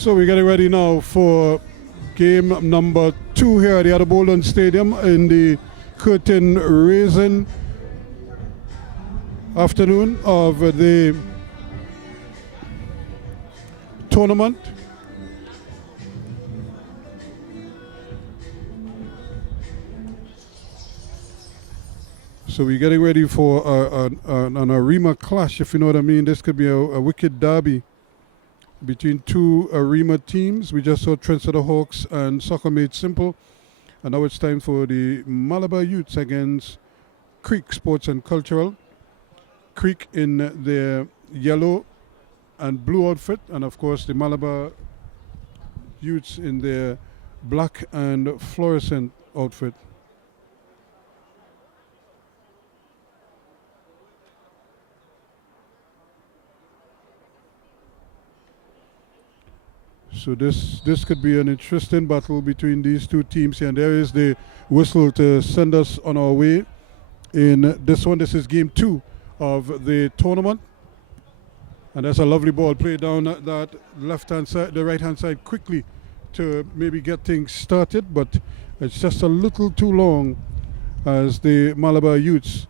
So we're getting ready now for game number 2 here at the Boldon Stadium in the curtain raising afternoon of the tournament. So we're getting ready for an Arima clash, if you know what I mean. This could be a wicked derby between two Arima teams. We just saw Trinidad Hawks and Soccer Made Simple. And now it's time for the Malabar Youths against Creek Sports and Cultural. Creek in their yellow and blue outfit, and of course the Malabar Youths in their black and fluorescent outfit. So this could be an interesting battle between these two teams here. And there is the whistle to send us on our way in this one. This is game 2 of the tournament. And that's a lovely ball played down that left-hand side, the right-hand side quickly to maybe get things started. But it's just a little too long as the Malabar Youths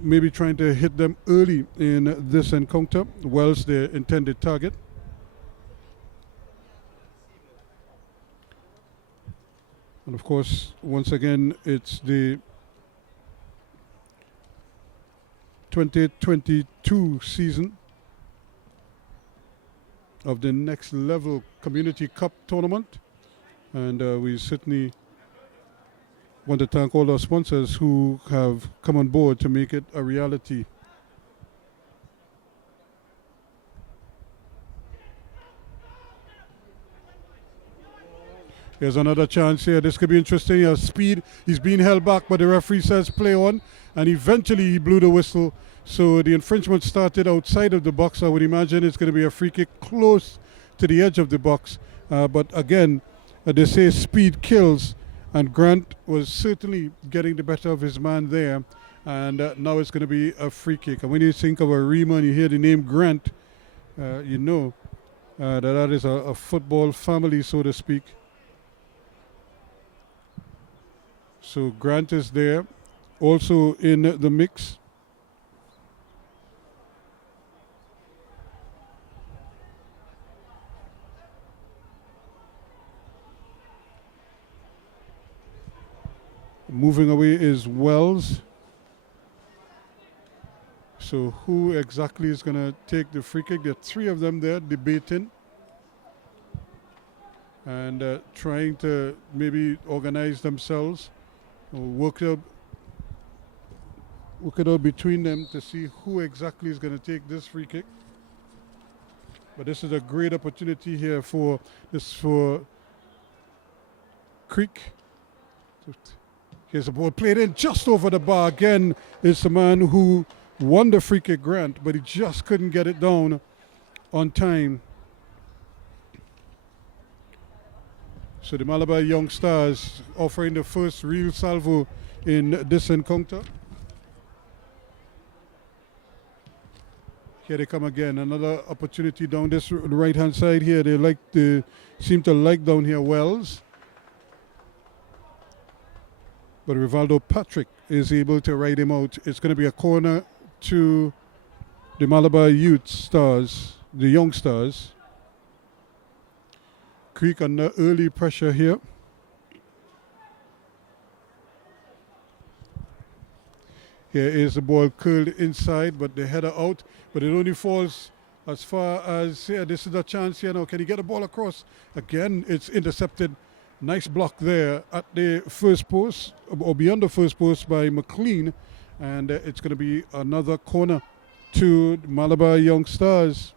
maybe trying to hit them early in this encounter. Wells, their intended target. And of course, once again, it's the 2022 season of the Next Level Community Cup tournament. And we certainly want to thank all our sponsors who have come on board to make it a reality. Here's another chance here. This could be interesting. He has speed. He's being held back, but the referee says play on. And eventually he blew the whistle. So the infringement started outside of the box. I would imagine it's going to be a free kick close to the edge of the box. But again, they say speed kills. And Grant was certainly getting the better of his man there. And now it's going to be a free kick. And when you think of a Arima and you hear the name Grant, you know that is a football family, so to speak. So Grant is there, also in the mix. Moving away is Wells. So who exactly is going to take the free kick? There are 3 of them there debating and trying to maybe organize themselves. Work it out between them to see who exactly is going to take this free kick. But this is a great opportunity here for Creek. Here's a ball played in just over the bar. Again, it's the man who won the free kick, Grant, but he just couldn't get it down on time. So the Malabar Young Stars offering the first real salvo in this encounter. Here they come again. Another opportunity down this right-hand side here. They seem to like down here Wells. But Rivaldo Patrick is able to ride him out. It's going to be a corner to the Malabar Youth Stars, the Young Stars. Creek under early pressure here. Here is the ball curled inside, but the header out. But it only falls as far as here. This is a chance here now. Can he get the ball across? Again, it's intercepted. Nice block there at the first post, or beyond the first post by McLean. And it's going to be another corner to Malabar Young Stars.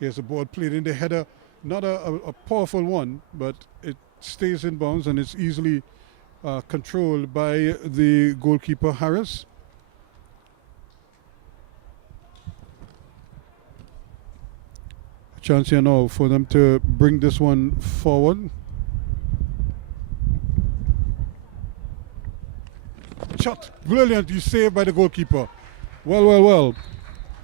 Here's a ball played in the header. Not a powerful one, but it stays in bounds and it's easily controlled by the goalkeeper, Harris. A chance here now for them to bring this one forward. shot. Brilliantly saved by the goalkeeper. Well.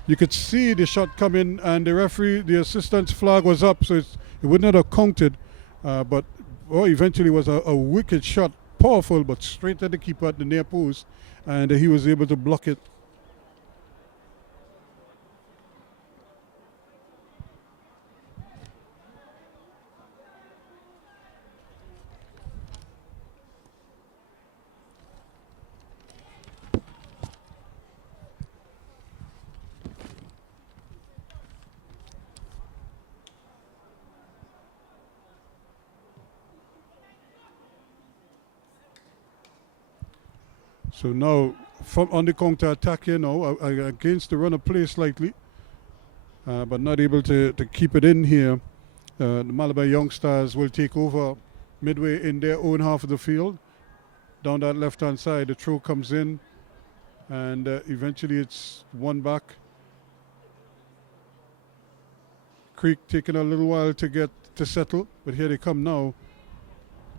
You could see the shot come in, and the referee, the assistant's flag was up, so it would not have counted. But eventually was a wicked shot. Powerful, but straight at the keeper at the near post. And he was able to block it. So now, from on the counter attack here now, against the run of play slightly, but not able to keep it in here. The Malabar Youngsters will take over midway in their own half of the field. Down that left-hand side, the throw comes in, and eventually it's one back. Creek taking a little while to get to settle, but here they come now,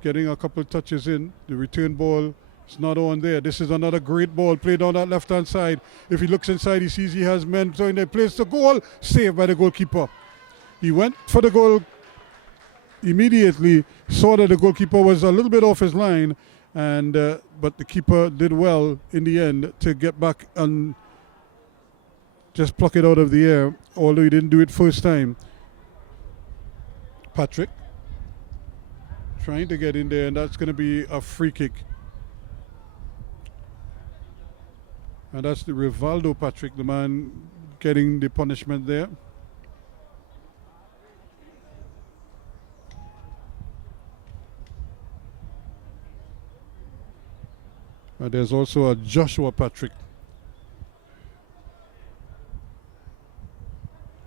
getting a couple of touches in. The return ball. It's not on there. This is another great ball played on that left-hand side. If he looks inside, he sees he has men. So in there, plays the goal. Saved by the goalkeeper. He went for the goal immediately. Saw that the goalkeeper was a little bit off his line, and but the keeper did well in the end to get back and just pluck it out of the air. Although he didn't do it first time. Patrick trying to get in there, and that's going to be a free kick. And that's the Rivaldo Patrick, the man getting the punishment there. There's also a Joshua Patrick.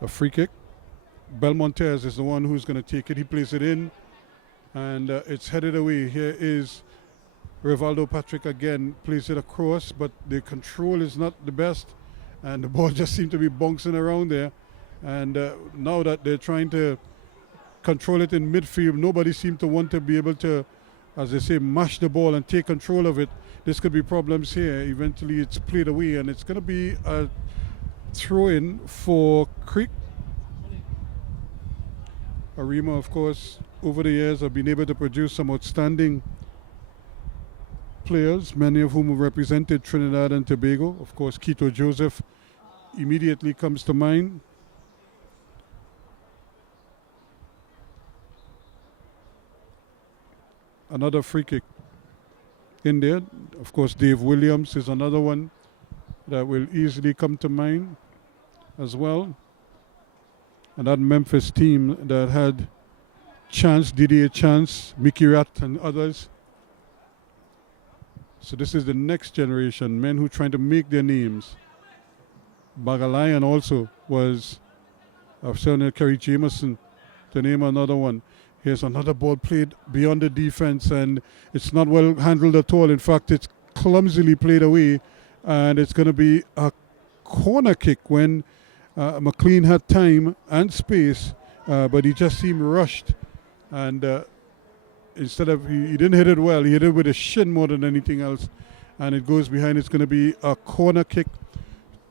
A free kick. Belmontez is the one who's going to take it. He plays it in, and it's headed away. Here is Rivaldo Patrick again, plays it across, but the control is not the best, and the ball just seemed to be bouncing around there. And now that they're trying to control it in midfield, nobody seemed to want to be able to, as they say, mash the ball and take control of it. This could be problems here. Eventually it's played away, and it's going to be a throw-in for Creek. Arima, of course, over the years have been able to produce some outstanding players, many of whom have represented Trinidad and Tobago. Of course, Quito Joseph immediately comes to mind. Another free kick in there. Of course, Dave Williams is another one that will easily come to mind as well. And that Memphis team that had Chance, Didier Chance, Mickey Rat and others. So this is the next generation, men who are trying to make their names. Bagalayan also was Senator Kerry Jameson, to name another one. Here's another ball played beyond the defense, and it's not well handled at all. In fact, it's clumsily played away, and it's going to be a corner kick when McLean had time and space, but he just seemed rushed. And instead of, he didn't hit it well, he hit it with a shin more than anything else, and it goes behind. It's going to be a corner kick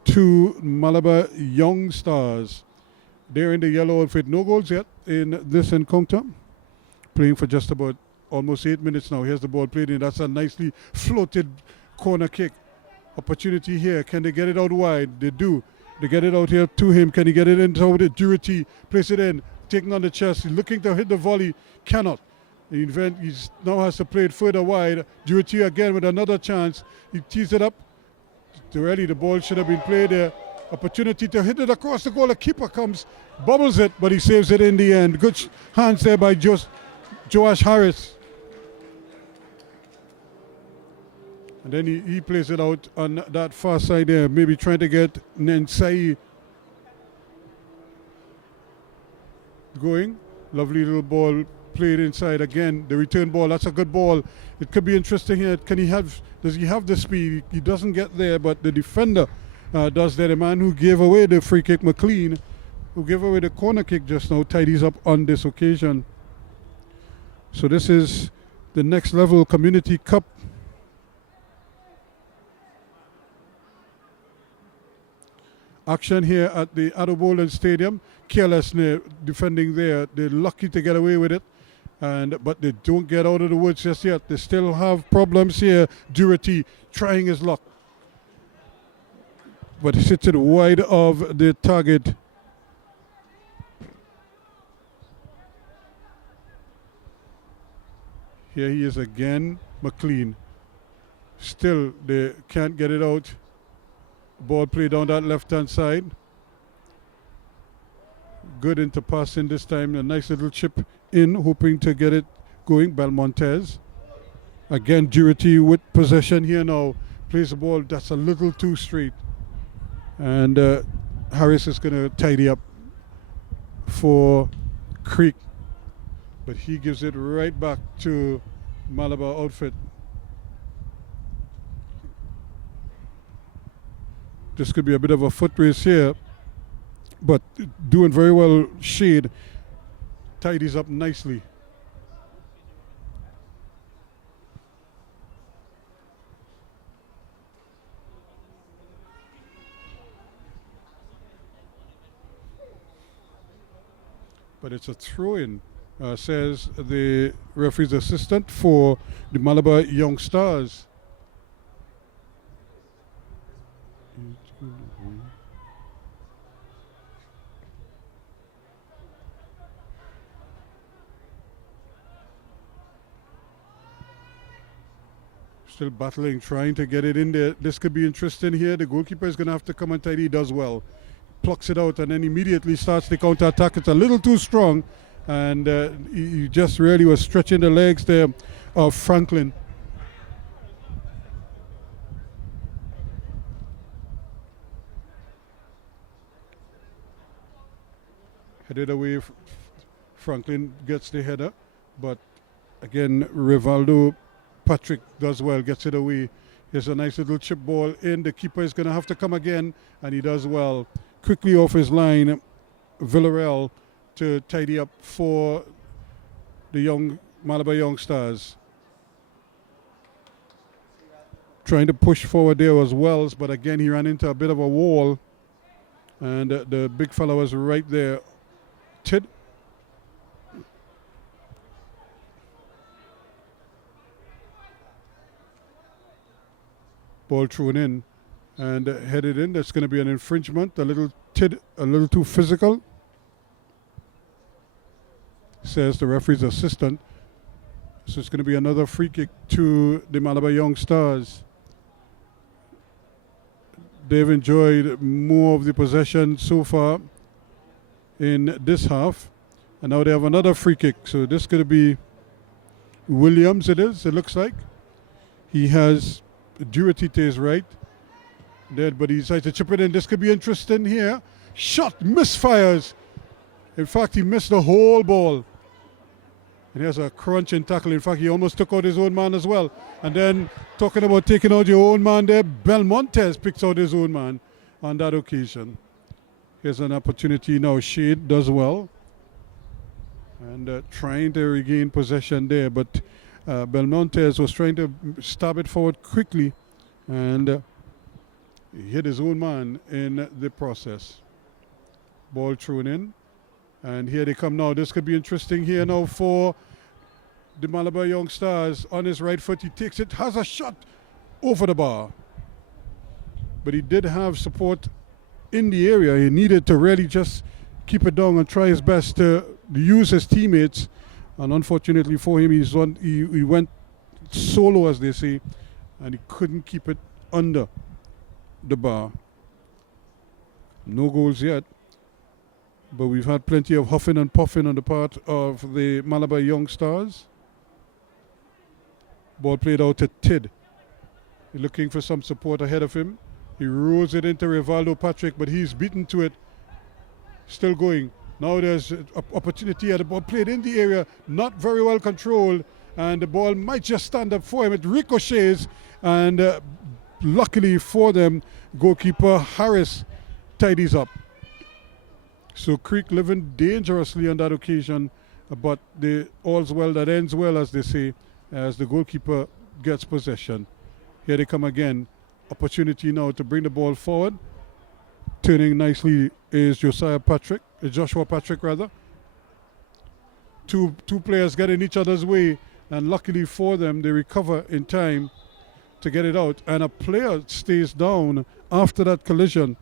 to Malabar Young Stars. They're in the yellow outfit. No goals yet in this encounter. Playing for just about almost 8 minutes now. Here's the ball played in. That's a nicely floated corner kick. Opportunity here. Can they get it out wide? They do. They get it out here to him. Can he get it into with Durity? Place it in. Taking on the chest. He's looking to hit the volley. Cannot. He now has to play it further wide. Durity again with another chance. He tees it up. Already the ball should have been played there. Opportunity to hit it across the goal. The keeper comes, bubbles it, but he saves it in the end. Good hands there by Joash Harris. And then he plays it out on that far side there, maybe trying to get Nensai going. Lovely little ball played inside again. The return ball, that's a good ball. It could be interesting here. Does he have the speed? He doesn't get there, but the defender does that. A man who gave away the free kick, McLean, who gave away the corner kick just now, tidies up on this occasion. So this is the next level Community Cup action here at the Boldon Stadium. Careless defending there. They're lucky to get away with it. But they don't get out of the woods just yet. They still have problems here. Durity trying his luck. But he hits it wide of the target. Here he is again, McLean. Still, they can't get it out. Ball played down that left-hand side. Good into passing this time. A nice little chip in, hoping to get it going. Belmontes. Again, Durity with possession here now. Plays the ball. That's a little too straight. And Harris is going to tidy up for Creek. But he gives it right back to Malabar outfit. This could be a bit of a foot race here. But doing very well, Shade tidies up nicely. But it's a throw-in, says the referee's assistant for the Malabar Young Stars. Still battling, trying to get it in there. This could be interesting here. The goalkeeper is going to have to come and tidy. He does well. Plucks it out and then immediately starts the counter-attack. It's a little too strong. And he just really was stretching the legs there of Franklin. Headed away. Franklin gets the header. But again, Rivaldo Patrick does well, gets it away. Here's a nice little chip ball in. The keeper is going to have to come again, and he does well. Quickly off his line, Villarreal to tidy up for the young Malabar Young Stars. Trying to push forward there was Wells, but again he ran into a bit of a wall, and the big fella was right there. Tid. Ball thrown in and headed in. That's going to be an infringement. A little too physical, says the referee's assistant. So it's going to be another free kick to the Malabar Young Stars. They've enjoyed more of the possession so far in this half. And now they have another free kick. So this is going to be Williams, it looks like. He has Durity to his right. Dead, but he decides to chip it in. This could be interesting here. Shot, misfires. In fact, he missed the whole ball. And he has a crunching tackle. In fact, he almost took out his own man as well. And then, talking about taking out your own man there, Belmontes picks out his own man on that occasion. Here's an opportunity now. Shade does well. And trying to regain possession there. But Belmontes was trying to stab it forward quickly. And he hit his own man in the process. Ball thrown in. And here they come now. This could be interesting here now for the Malabar Young Stars. On his right foot, he takes it, has a shot over the bar. But he did have support in the area. He needed to really just keep it down and try his best to use his teammates. And unfortunately for him, he went solo, as they say, and he couldn't keep it under the bar. No goals yet. But we've had plenty of huffing and puffing on the part of the Malabar Young Stars. Ball played out to Tid. He's looking for some support ahead of him. He rolls it into Rivaldo Patrick, but he's beaten to it. Still going. Now there's an opportunity here. The ball played in the area, not very well controlled, and the ball might just stand up for him. It ricochets, and luckily for them, goalkeeper Harris tidies up. So Creek living dangerously on that occasion, but all's well that ends well, as they say, as the goalkeeper gets possession. Here they come again. Opportunity now to bring the ball forward. Turning nicely is Joshua Patrick. Two players get in each other's way, and luckily for them, they recover in time to get it out. And a player stays down after that collision.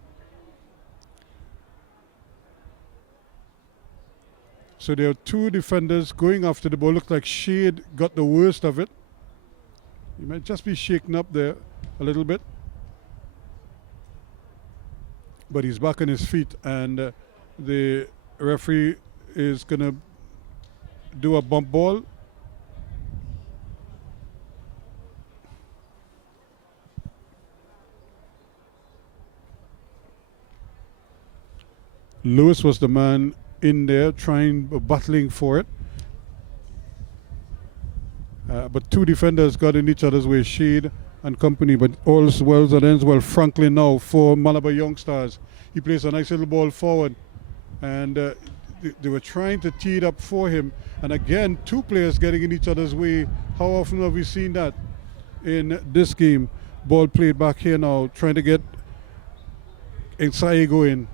So there are two defenders going after the ball. Looks like Shade got the worst of it. He might just be shaken up there a little bit. But he's back on his feet, and the referee is going to do a bump ball. Lewis was the man in there battling for it. But two defenders got in each other's way, Shade and company, but all's well that ends well. Franklin now for Malabar Young Stars. He plays a nice little ball forward, and they were trying to tee it up for him. And again, two players getting in each other's way. How often have we seen that in this game? Ball played back here now, trying to get Nsai in.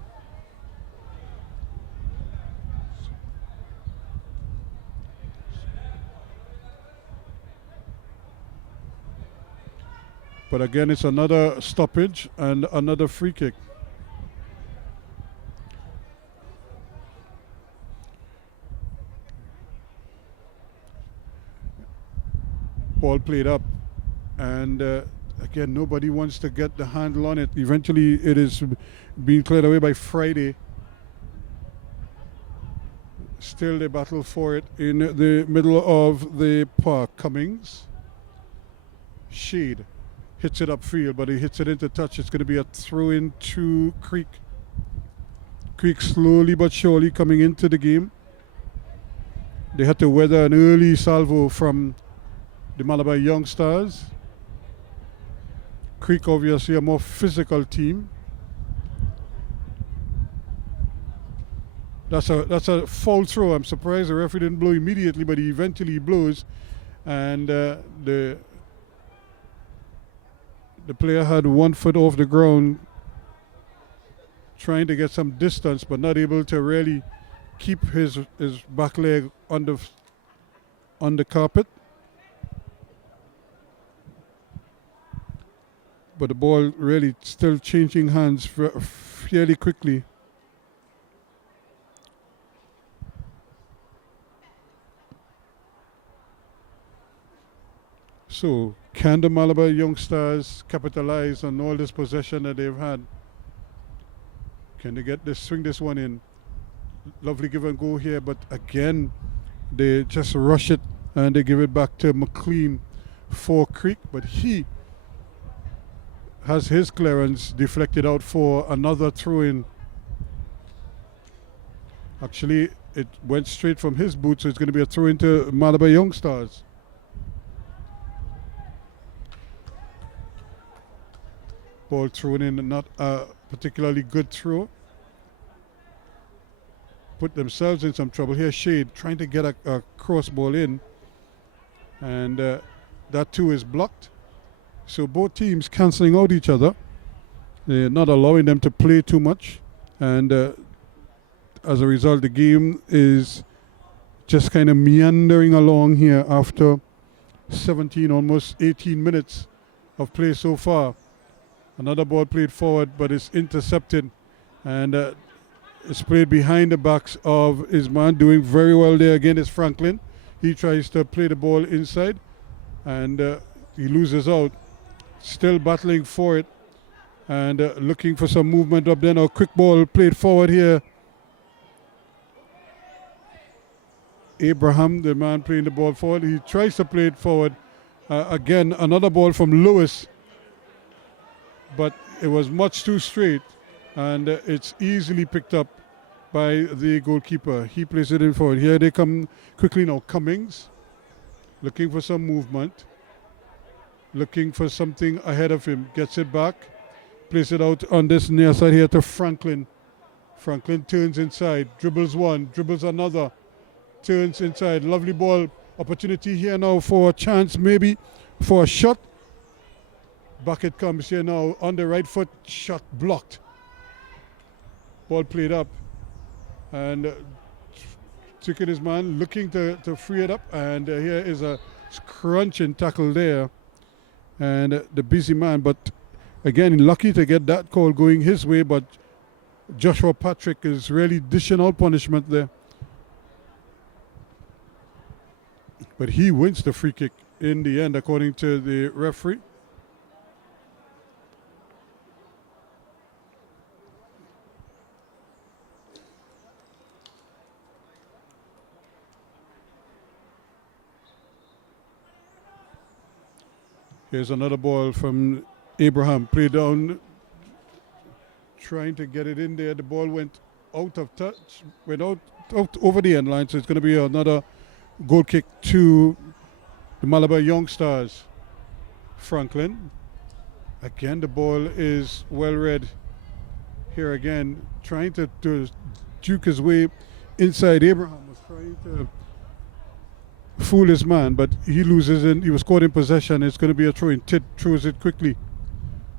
But again, it's another stoppage and another free kick. Ball played up, and again, nobody wants to get the handle on it. Eventually, it is being cleared away by Friday. Still, they battle for it in the middle of the park. Cummings. Shade hits it upfield, but he hits it into touch. It's going to be a throw in to Creek. Creek slowly but surely coming into the game. They had to weather an early salvo from the Malabar Young Stars. Creek obviously a more physical team. That's a foul throw. I'm surprised the referee didn't blow immediately, but he eventually blows, and the player had 1 foot off the ground, trying to get some distance, but not able to really keep his back leg on the carpet. But the ball really still changing hands fairly quickly. So, can the Malabar Young Stars capitalize on all this possession that they've had? Can they swing this one in? Lovely give and go here, but again, they just rush it and they give it back to McLean for Creek, but he has his clearance deflected out for another throw-in. Actually, it went straight from his boot, so it's going to be a throw into Malabar Young Stars. Ball thrown in, not a particularly good throw. Put themselves in some trouble here. Shade trying to get a cross ball in, and that too is blocked. So both teams cancelling out each other. They're not allowing them to play too much, and as a result, the game is just kind of meandering along here after 17, almost 18 minutes of play so far. Another ball played forward, but it's intercepted, and it's played behind the backs of his man. Doing very well there again is Franklin. He tries to play the ball inside, and he loses out. Still battling for it, and looking for some movement up there now. Quick ball played forward here. Abraham, the man playing the ball forward, he tries to play it forward. Again, another ball from Lewis, but it was much too straight, and it's easily picked up by the goalkeeper. He plays it in forward. Here they come quickly now. Cummings looking for some movement, looking for something ahead of him. Gets it back, plays it out on this near side here to Franklin. Franklin turns inside, dribbles one, dribbles another, turns inside. Lovely ball opportunity here now for a chance, maybe for a shot. Back it comes here now on the right foot, shot blocked. Ball played up, and Chicken his man looking to free it up, and here is a crunching tackle there, and the busy man, but again lucky to get that call going his way, but Joshua Patrick is really dishing out punishment there. But he wins the free kick in the end, according to the referee. Here's another ball from Abraham, played down, trying to get it in there. The ball went out of touch, went out over the end line, so it's going to be another goal kick to the Malabar Young Stars. Franklin. Again, the ball is well read. Here again, trying to juke his way inside. Abraham was trying to fool his man, but he loses it. He was caught in possession. It's going to be a throw in. Tid throws it quickly.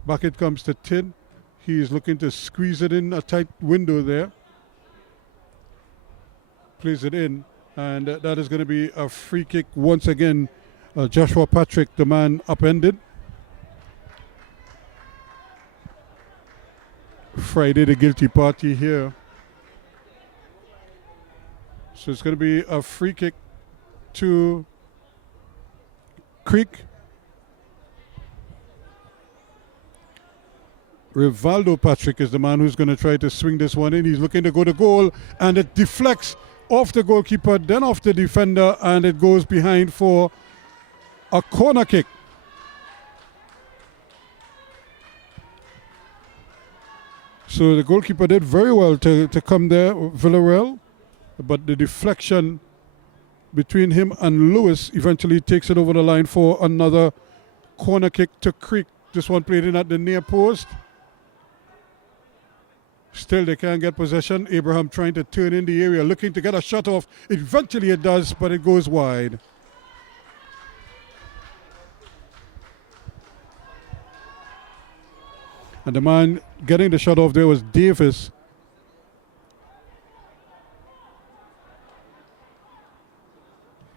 Back it comes to Tid. He is looking to squeeze it in a tight window there. Plays it in, and that is going to be a free kick once again. Joshua Patrick, the man upended. Friday, the guilty party here. So it's going to be a free kick to Creek. Rivaldo Patrick is the man who's going to try to swing this one in. He's looking to go to goal, and it deflects off the goalkeeper, then off the defender, and it goes behind for a corner kick. So the goalkeeper did very well to come there, Villarreal, but the deflection between him and Lewis eventually takes it over the line for another corner kick to Creek. This one played in at the near post. Still they can't get possession. Abraham trying to turn in the area, looking to get a shot off. Eventually it does, but it goes wide. And the man getting the shot off there was Davis.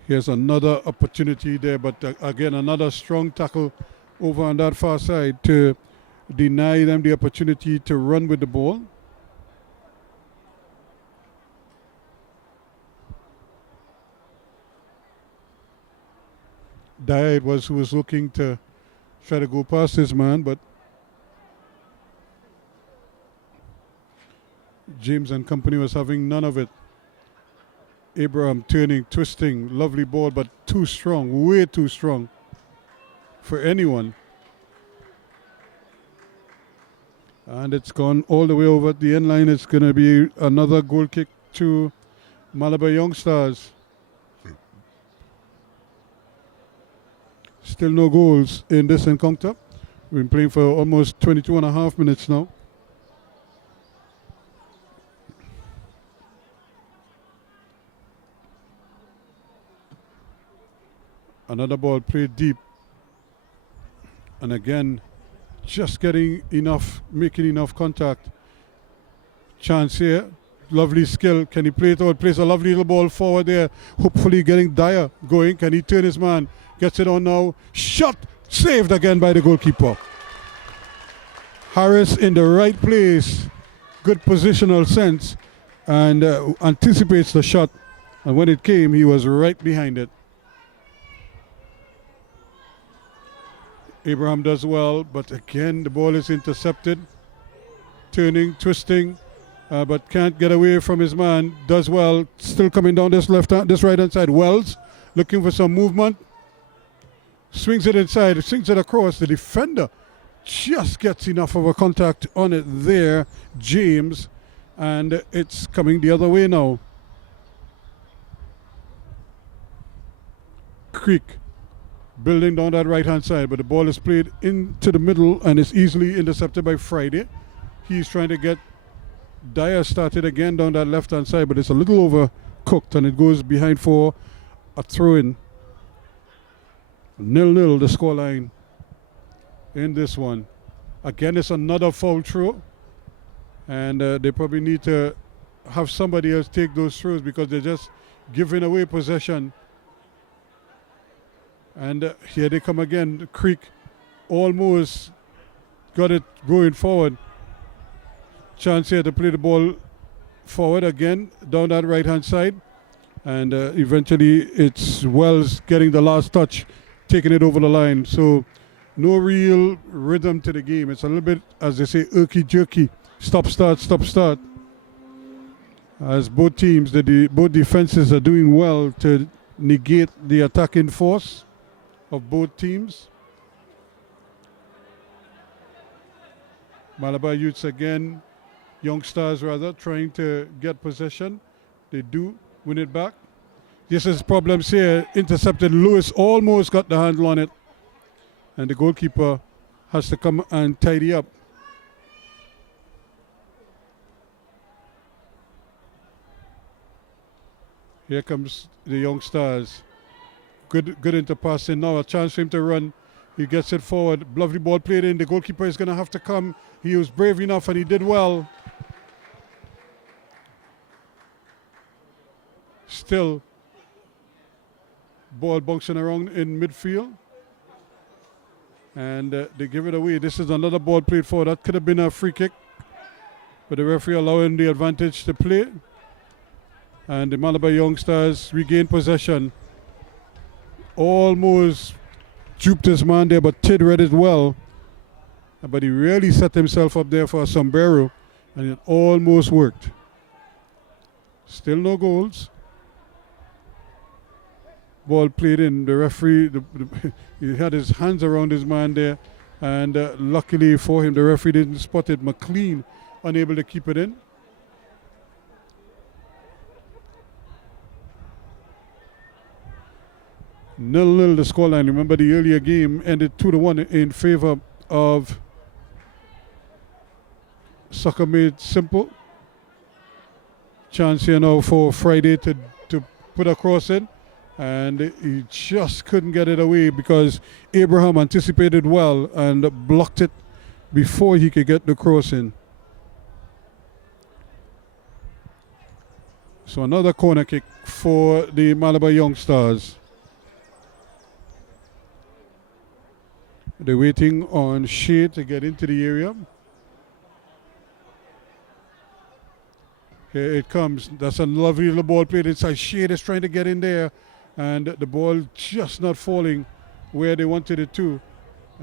Here's another opportunity there, but again, another strong tackle over on that far side to deny them the opportunity to run with the ball. Dyer it was who was looking to try to go past his man, but James and company was having none of it. Abraham turning, twisting, lovely ball, but too strong, way too strong for anyone. And it's gone all the way over the end line. It's going to be another goal kick to Malabar Young Stars. Still no goals in this encounter. We've been playing for almost 22 and a half minutes now. Another ball played deep. And again, just getting enough, making enough contact. Chance here. Lovely skill. Can he play it out? Plays a lovely little ball forward there. Hopefully getting Dyer going. Can he turn his man? Gets it on now. Shot. Saved again by the goalkeeper. Harris in the right place. Good positional sense. And anticipates the shot. And when it came, he was right behind it. Abraham does well, but again the ball is intercepted. Turning, twisting, but can't get away from his man. Does well, still coming down this right hand side. Wells looking for some movement. Swings it inside, swings it across. The defender just gets enough of a contact on it there, James, and it's coming the other way now. Creek building down that right-hand side, but the ball is played into the middle and is easily intercepted by Friday. He's trying to get Dyer started again down that left-hand side, but it's a little overcooked, and it goes behind for a throw-in. 0-0 the scoreline in this one. Again, it's another foul throw, And they probably need to have somebody else take those throws because they're just giving away possession. And here they come again. Creek almost got it going forward. Chance here to play the ball forward again down that right-hand side. And eventually it's Wells getting the last touch, taking it over the line. So no real rhythm to the game. It's a little bit, as they say, irky-jerky. Stop, start. As both teams, both defenses are doing well to negate the attacking force of both teams. Malabar Youths again, Young Stars rather, trying to get possession. They do win it back. This is problems here. Intercepted. Lewis almost got the handle on it. And the goalkeeper has to come and tidy up. Here comes the Young Stars. Good interpassing now. A chance for him to run. He gets it forward. Lovely ball played in. The goalkeeper is going to have to come. He was brave enough and he did well. Still, ball bouncing around in midfield. And they give it away. This is another ball played forward. That could have been a free kick. But the referee allowing the advantage to play. And the Malabar Young Stars regain possession. Almost duped his man there, but Tid read it well. But he really set himself up there for a sombrero, and it almost worked. Still no goals. Ball played in. The referee, he had his hands around his man there, and luckily for him, the referee didn't spot it. McLean unable to keep it in. Nil-nil the scoreline. Remember the earlier game ended 2-1 in favor of Soccer Made Simple. Chance here now for Friday to put a cross in. And he just couldn't get it away because Abraham anticipated well and blocked it before he could get the cross in. So another corner kick for the Malabar Young Stars. They're waiting on Shea to get into the area. Here it comes. That's a lovely little ball played inside. Shea is trying to get in there. And the ball just not falling where they wanted it to.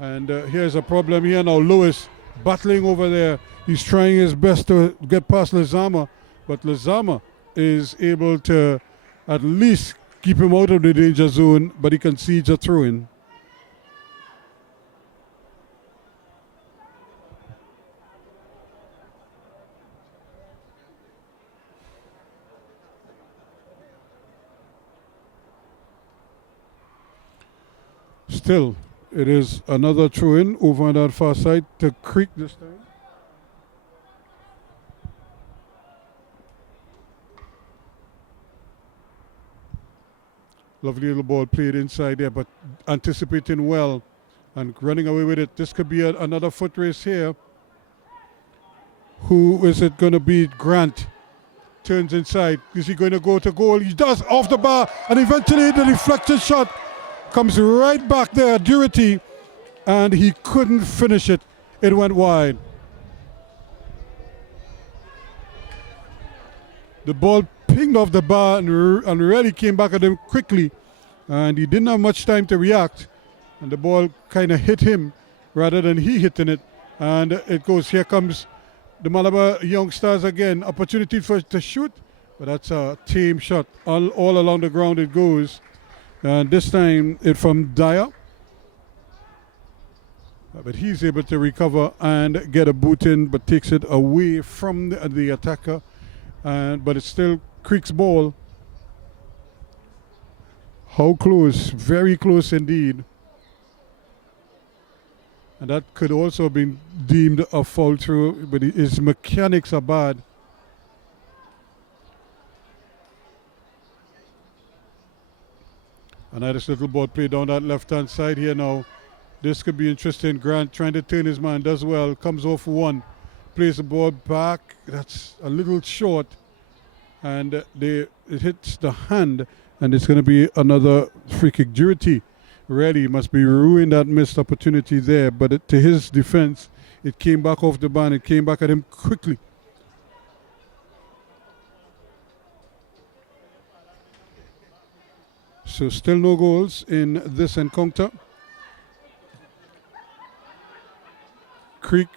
And here's a problem here now. Lewis battling over there. He's trying his best to get past Lazama. But Lazama is able to at least keep him out of the danger zone. But he concedes a throw-in. Still, it is another throw-in over on that far side to Creek this time. Lovely little ball played inside there, but anticipating well and running away with it. This could be another foot race here. Who is it going to be? Grant turns inside. Is he going to go to goal? He does, off the bar, and eventually the deflected shot comes right back there, Durity, and he couldn't finish it. It went wide. The ball pinged off the bar and really came back at him quickly, and he didn't have much time to react, and the ball kind of hit him rather than he hitting it, and it goes. Here comes the Malabar Young Stars again. Opportunity for to shoot, but that's a tame shot. All along the ground it goes. And this time it from Dyer. But he's able to recover and get a boot in, but takes it away from the attacker. But it's still Creek's ball. How close? Very close indeed. And that could also have been deemed a foul through, but his mechanics are bad. And now this little ball played down that left-hand side here now. This could be interesting. Grant trying to turn his man, does well, comes off one. plays the ball back. That's a little short. And it hits the hand. And it's going to be another free kick. Durity really must be ruined that missed opportunity there. But to his defense, it came back off the bar. It came back at him quickly. So still no goals in this encounter. Creek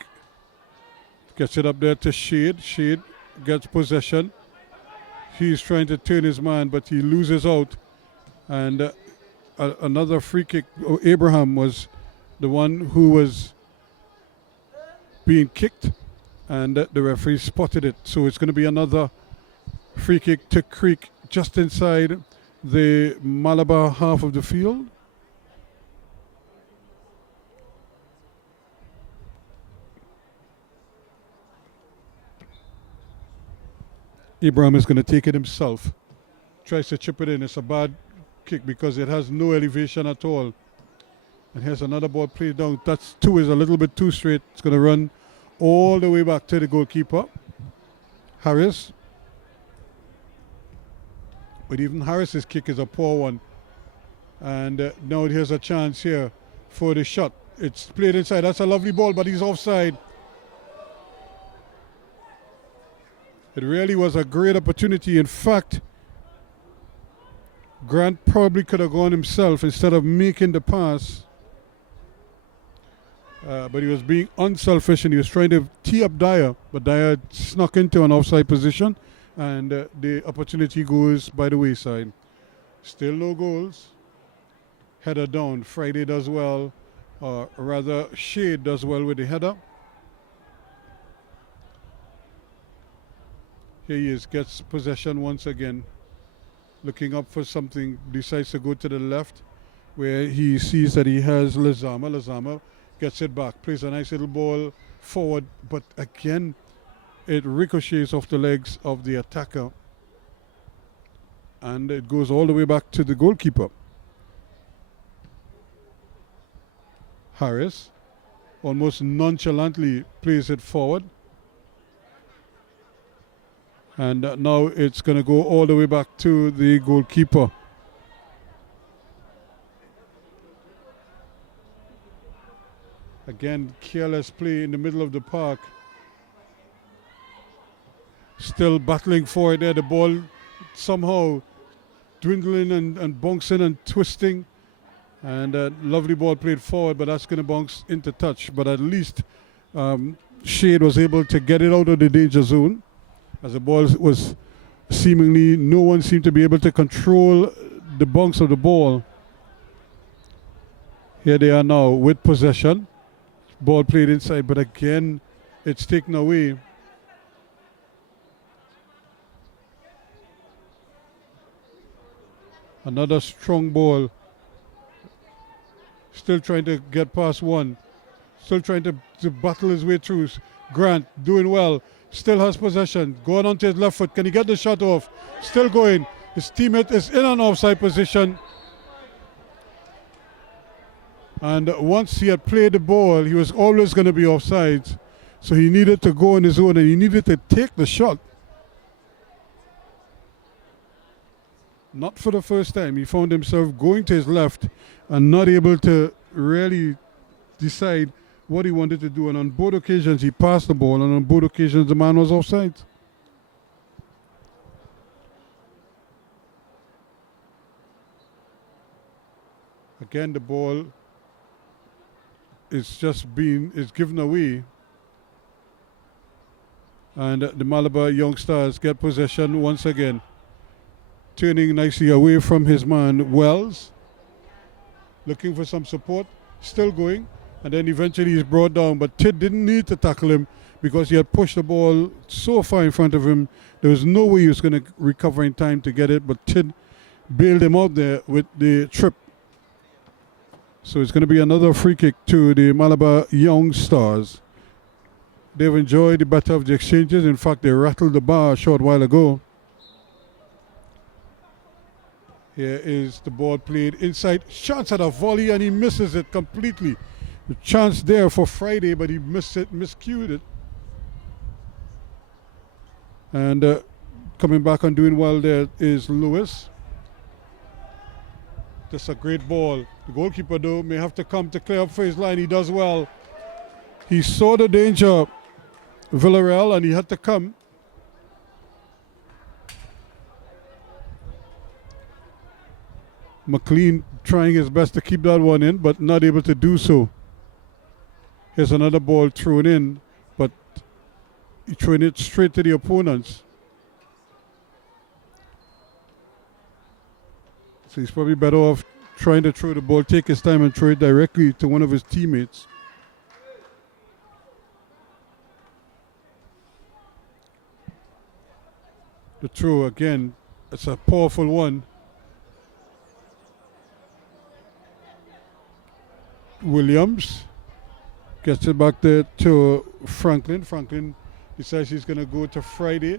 gets it up there to Shade. Shade gets possession. He's trying to turn his man, but he loses out. And another free kick. Abraham was the one who was being kicked, and the referee spotted it. So it's going to be another free kick to Creek just inside the Malabar half of the field. Ibrahim is going to take it himself. Tries to chip it in. It's a bad kick because it has no elevation at all. And here's another ball played down. That's two is a little bit too straight. It's going to run all the way back to the goalkeeper, Harris. But even Harris's kick is a poor one. And now here's a chance here for the shot. It's played inside. That's a lovely ball, but he's offside. It really was a great opportunity. In fact, Grant probably could have gone himself instead of making the pass. But he was being unselfish and he was trying to tee up Dyer. But Dyer snuck into an offside position. And the opportunity goes by the wayside. Still no goals. Header down. Friday does well. Or rather, Shade does well with the header. Here he is. Gets possession once again. Looking up for something. Decides to go to the left. Where he sees that he has Lazama. Lazama gets it back. Plays a nice little ball forward. But again, it ricochets off the legs of the attacker. And it goes all the way back to the goalkeeper. Harris almost nonchalantly plays it forward. And now it's going to go all the way back to the goalkeeper. Again, careless play in the middle of the park. Still battling for it there. The ball somehow dwindling and bouncing and twisting. And a lovely ball played forward, but that's going to bounce into touch. But at least Shade was able to get it out of the danger zone. As the ball was seemingly, no one seemed to be able to control the bounce of the ball. Here they are now with possession. Ball played inside, but again, it's taken away. Another strong ball. Still trying to get past one. Still trying to battle his way through. Grant doing well. Still has possession. Going onto his left foot. Can he get the shot off? Still going. His teammate is in an offside position. And once he had played the ball, he was always going to be offside. So he needed to go on his own and he needed to take the shot. Not for the first time. He found himself going to his left and not able to really decide what he wanted to do. And on both occasions, he passed the ball, and on both occasions, the man was offside. Again, the ball is given away. And the Malabar Young Stars get possession once again. Turning nicely away from his man, Wells. Looking for some support. Still going. And then eventually he's brought down. But Tid didn't need to tackle him because he had pushed the ball so far in front of him. There was no way he was going to recover in time to get it. But Tid bailed him out there with the trip. So it's going to be another free kick to the Malabar Young Stars. They've enjoyed the better of the exchanges. In fact, they rattled the bar a short while ago. Here is the ball played inside. Chance at a volley and he misses it completely. The chance there for Friday, but he missed it, miscued it. And coming back and doing well there is Lewis. That's a great ball. The goalkeeper, though, may have to come to clear up for his line. He does well. He saw the danger, Villarreal, and he had to come. McLean trying his best to keep that one in, but not able to do so. Here's another ball thrown in, but he throwing it straight to the opponents. So he's probably better off trying to throw the ball, take his time and throw it directly to one of his teammates. The throw again, it's a powerful one. Williams gets it back there to Franklin. Franklin decides he's going to go to Friday.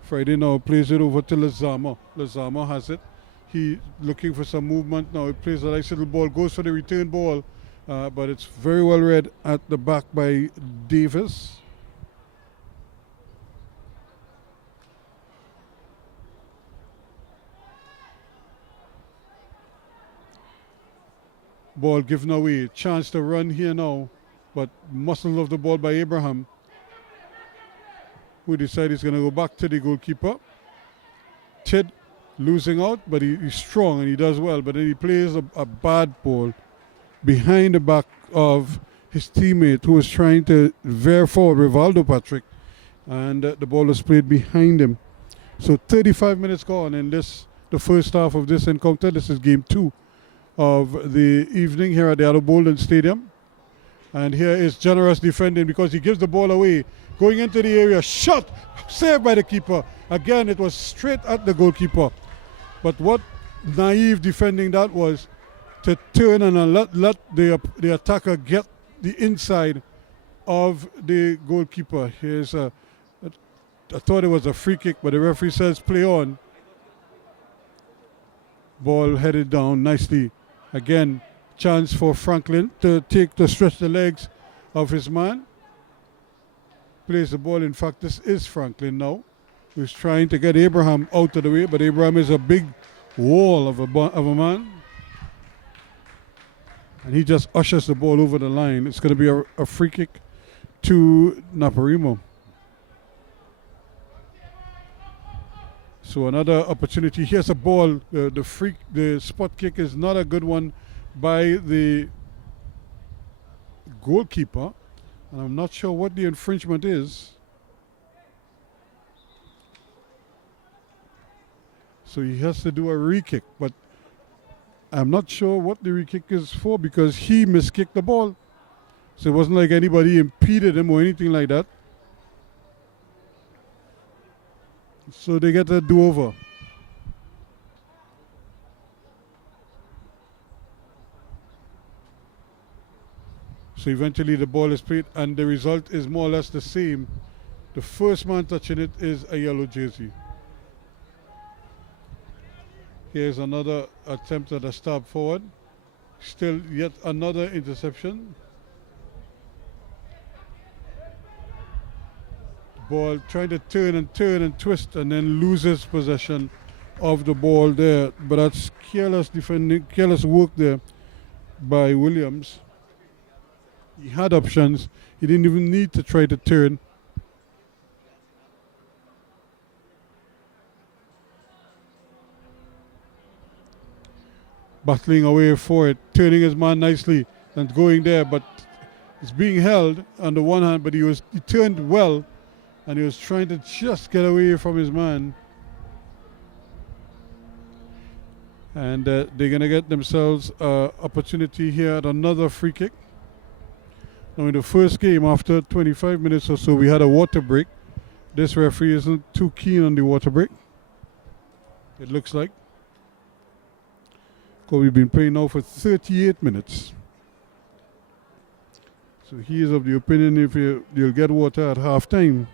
Friday now plays it over to Lezama. Lezama has it. He looking for some movement now. He plays a nice little ball, goes for the return ball, but it's very well read at the back by Davis. Ball given away. Chance to run here now, but muscle of the ball by Abraham, who decides he's going to go back to the goalkeeper. Tid losing out, but he's strong and he does well. But then he plays a bad ball behind the back of his teammate, who was trying to veer forward, Rivaldo Patrick, and the ball was played behind him. So 35 minutes gone in the first half of this encounter. This is game 2 of the evening here at the Boldon Stadium. And here is generous defending because he gives the ball away. Going into the area, shot, saved by the keeper. Again, it was straight at the goalkeeper. But what naive defending that was, to turn and let the attacker get the inside of the goalkeeper. I thought it was a free kick, but the referee says play on. Ball headed down nicely. Again, chance for Franklin to stretch the legs of his man. Plays the ball. In fact, this is Franklin now, who's trying to get Abraham out of the way, but Abraham is a big wall of a man. And he just ushers the ball over the line. It's going to be a free kick to Naparimo. So another opportunity. Here's a ball. The spot kick is not a good one by the goalkeeper. And I'm not sure what the infringement is. So he has to do a re-kick. But I'm not sure what the re-kick is for because he miskicked the ball. So it wasn't like anybody impeded him or anything like that. So they get a do-over. So eventually the ball is played and the result is more or less the same. The first man touching it is a yellow jersey. Here's another attempt at a stab forward. Still yet another interception. Ball trying to turn and twist and then loses possession of the ball there. But that's careless defending, careless work there by Williams. He had options. He didn't even need to try to turn. Battling away for it, turning his man nicely and going there, but it's being held on the one hand, but he turned well. And he was trying to just get away from his man. And they're going to get themselves an opportunity here at another free kick. Now in the first game, after 25 minutes or so, we had a water break. This referee isn't too keen on the water break, it looks like. Because we've been playing now for 38 minutes. So he is of the opinion if you'll get water at half time.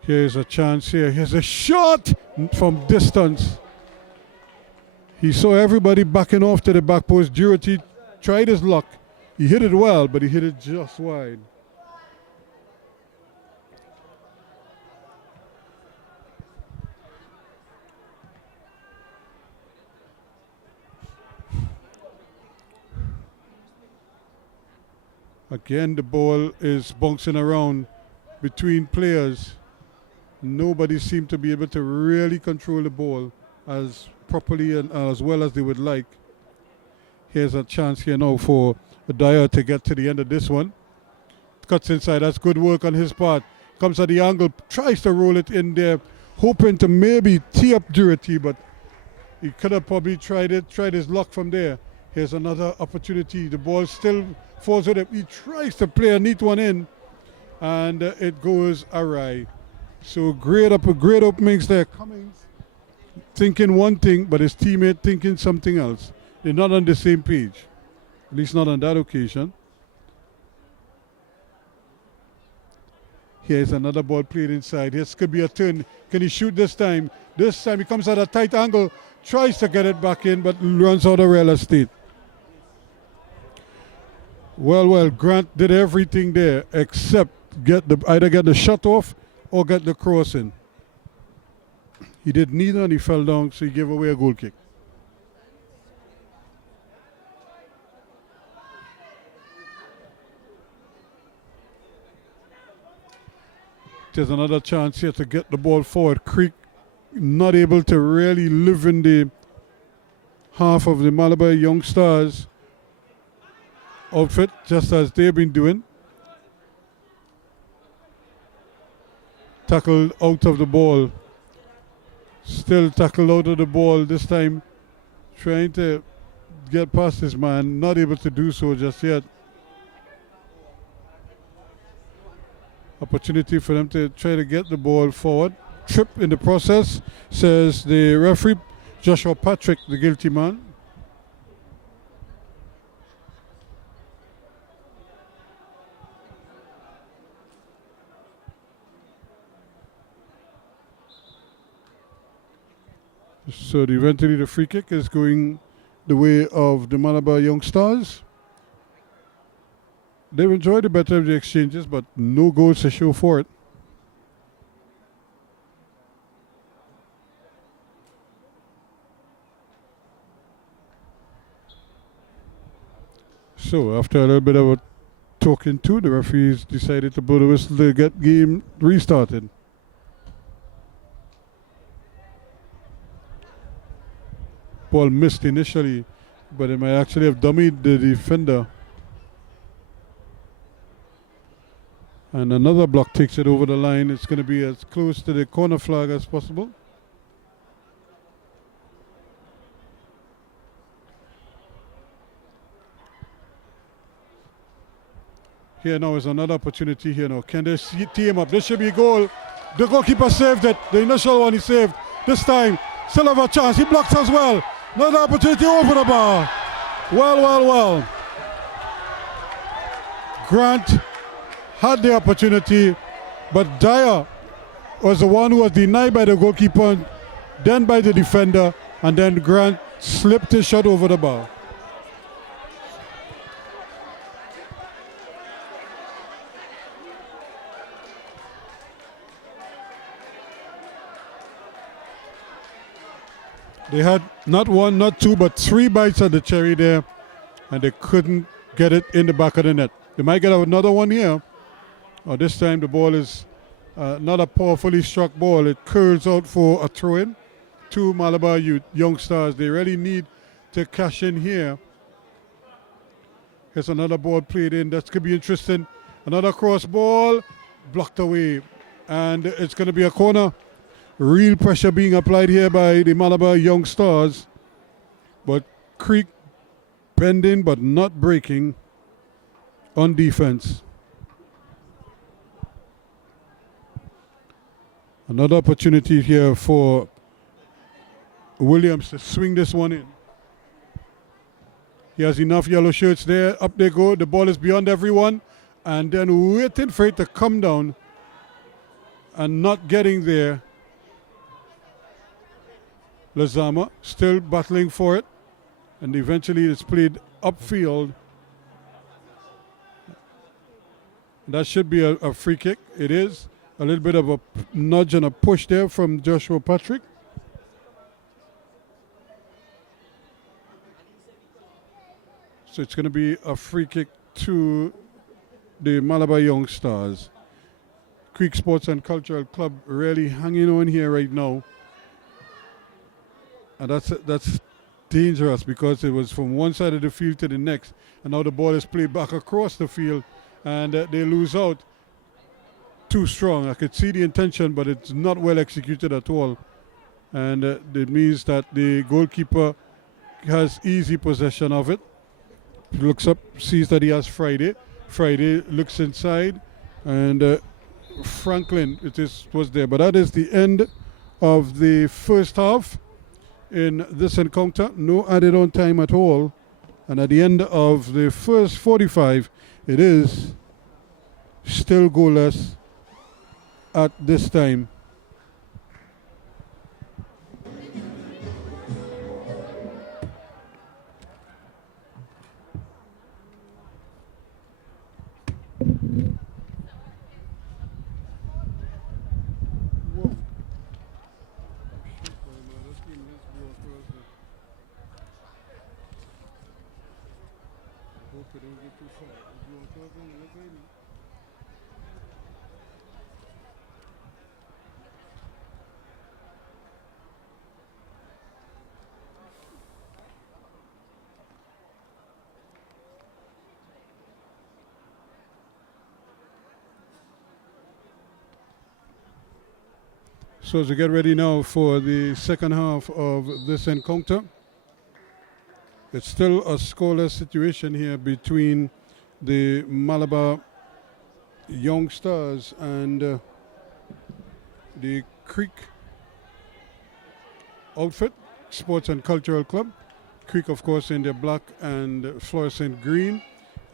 Here's a chance here. Here's a shot from distance. He saw everybody backing off to the back post. Girotti tried his luck. He hit it well, but he hit it just wide. Again, the ball is bouncing around between players. Nobody seemed to be able to really control the ball as properly and as well as they would like. Here's a chance here now for Dyer to get to the end of this one. Cuts inside. That's good work on his part. Comes at the angle, tries to roll it in there, hoping to maybe tee up Durity, but he could have probably tried his luck from there. Here's another opportunity. The ball still falls with him. He tries to play a neat one in, and it goes awry. So great openings there. Cummings thinking one thing, but his teammate thinking something else. They're not on the same page, at least not on that occasion. Here's another ball played inside. This could be a turn. Can he shoot this time? This time he comes at a tight angle, tries to get it back in, but runs out of real estate. Well, Grant did everything there except either get the shot off or get the cross in. He did neither and he fell down, so he gave away a goal kick. There's another chance here to get the ball forward. Creek not able to really live in the half of the Malabar Young Stars outfit, just as they've been doing. Tackled out of the ball. Still tackled out of the ball, this time trying to get past his man, not able to do so just yet. Opportunity for them to try to get the ball forward. Trip in the process, says the referee. Joshua Patrick, the guilty man. So eventually the free kick is going the way of the Malabar Young Stars. They've enjoyed the better of the exchanges, but no goals to show for it. So after a little bit of a talking to, the referees decided to blow the whistle to get game restarted. Ball missed initially, but it might actually have dummied the defender. And another block takes it over the line. It's going to be as close to the corner flag as possible. Here now is another opportunity here now. Can they tee him up? This should be a goal. The goalkeeper saved it. The initial one he saved. This time, still have a chance. He blocks as well. Another opportunity over the bar. Well. Grant had the opportunity, but Dyer was the one who was denied by the goalkeeper, then by the defender, and then Grant slipped his shot over the bar. They had not one, not two, but three bites at the cherry there, and they couldn't get it in the back of the net. They might get another one here. This time the ball is not a powerfully struck ball. It curls out for a throw-in to Malabar Young Stars. They really need to cash in here. Here's another ball played in. That could be interesting. Another cross ball blocked away. And it's going to be a corner. Real pressure being applied here by the Malabar Young Stars. But Creek bending but not breaking on defense. Another opportunity here for Williams to swing this one in. He has enough yellow shirts there. Up they go. The ball is beyond everyone. And then waiting for it to come down and not getting there. Lazama still battling for it. And eventually it's played upfield. That should be a free kick. It is. A little bit of a nudge and a push there from Joshua Patrick. So it's going to be a free kick to the Malabar Young Stars. Creek Sports and Cultural Club really hanging on here right now. And that's dangerous because it was from one side of the field to the next. And now the ball is played back across the field and they lose out too strong. I could see the intention, but it's not well executed at all. And it means that the goalkeeper has easy possession of it. He looks up, sees that he has Friday. Friday looks inside, and Franklin was there. But that is the end of the first half in this encounter. No added on time at all. And at the end of the first 45, it is still goalless at this time. So as we get ready now for the second half of this encounter, it's still a scoreless situation here between the Malabar Young Stars and the Creek outfit, Sports and Cultural Club. Creek, of course, in their black and fluorescent green,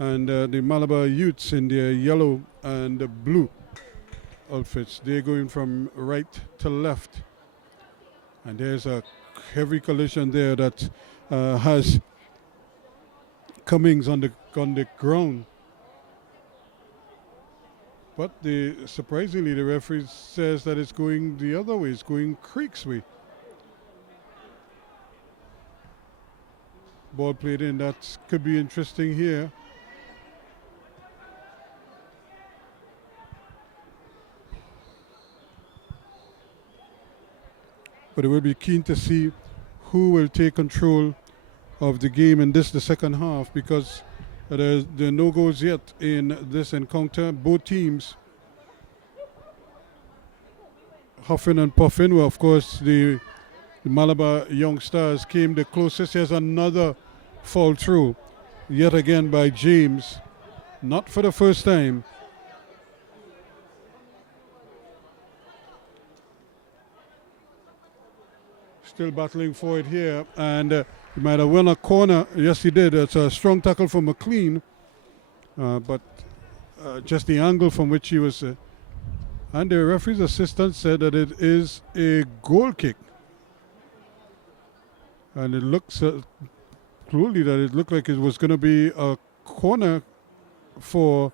and the Malabar Youths in their yellow and blue outfits. They're going from right to left, and there's a heavy collision there that has Cummings on the ground. But surprisingly, the referee says that it's going the other way. It's going Creek's way. Ball played in. That could be interesting here. But it will be keen to see who will take control of the game in the second half, because there are no goals yet in this encounter. Both teams huffing and puffing. Well, of course, the Malabar Young Stars came the closest. Here's another fall through, yet again by James. Not for the first time. Still battling for it here, and he might have won a corner. Yes, he did. It's a strong tackle from McLean, but just the angle from which he was. And the referee's assistant said that it is a goal kick. And it looks clearly that it looked like it was going to be a corner for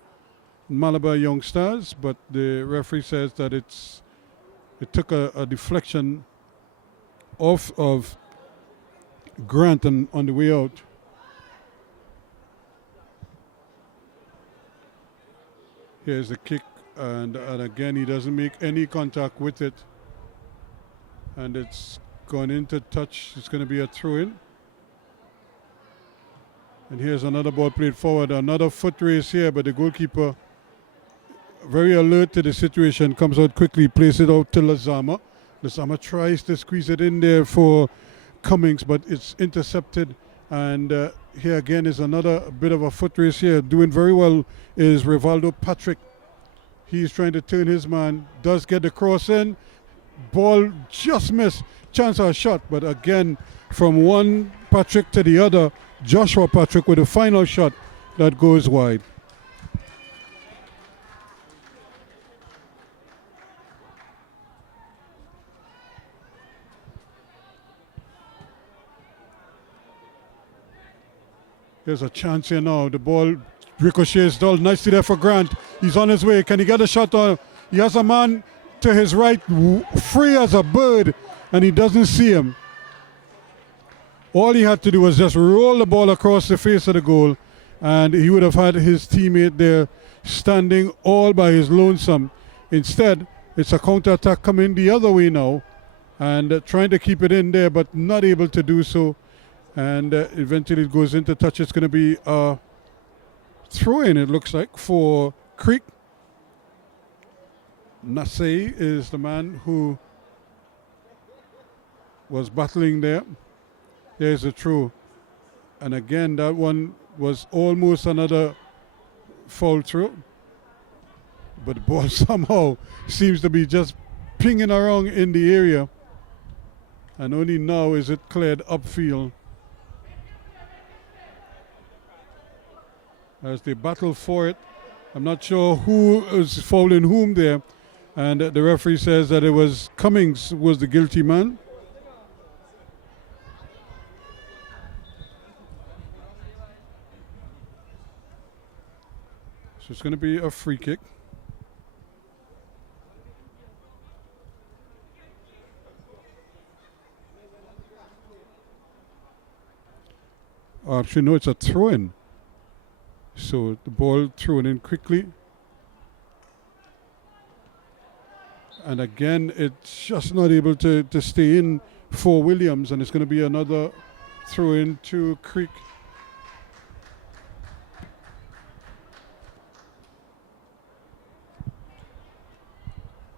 Malabar Young Stars, but the referee says that it took a deflection off of Grant on the way out. Here's the kick, and again he doesn't make any contact with it, and it's gone into touch. It's going to be a throw-in. And here's another ball played forward, another foot race here, but the goalkeeper, very alert to the situation, comes out quickly, plays it out to Lazama. Lazama tries to squeeze it in there for Cummings, but it's intercepted. And here again is another bit of a foot race here. Doing very well is Rivaldo Patrick. He's trying to turn his man, does get the cross in. Ball just missed. Chance of a shot, but again, from one Patrick to the other, Joshua Patrick with a final shot that goes wide. There's a chance here now. The ball ricochets down nicely there for Grant. He's on his way. Can he get a shot on? He has a man to his right, free as a bird, and he doesn't see him. All he had to do was just roll the ball across the face of the goal, and he would have had his teammate there standing all by his lonesome. Instead, it's a counter-attack coming the other way now, and trying to keep it in there, but not able to do so. And eventually it goes into touch. It's going to be a throw-in, it looks like, for Creek. Nasei is the man who was battling there. There's a throw. And again, that one was almost another foul throw. But the ball somehow seems to be just pinging around in the area. And only now is it cleared upfield. As they battle for it. I'm not sure who is fouling whom there. And the referee says that it was Cummings was the guilty man. So it's going to be a free kick. Actually, no, it's a throw-in. So the ball thrown in quickly. And again, it's just not able to stay in for Williams. And it's going to be another throw-in to Creek.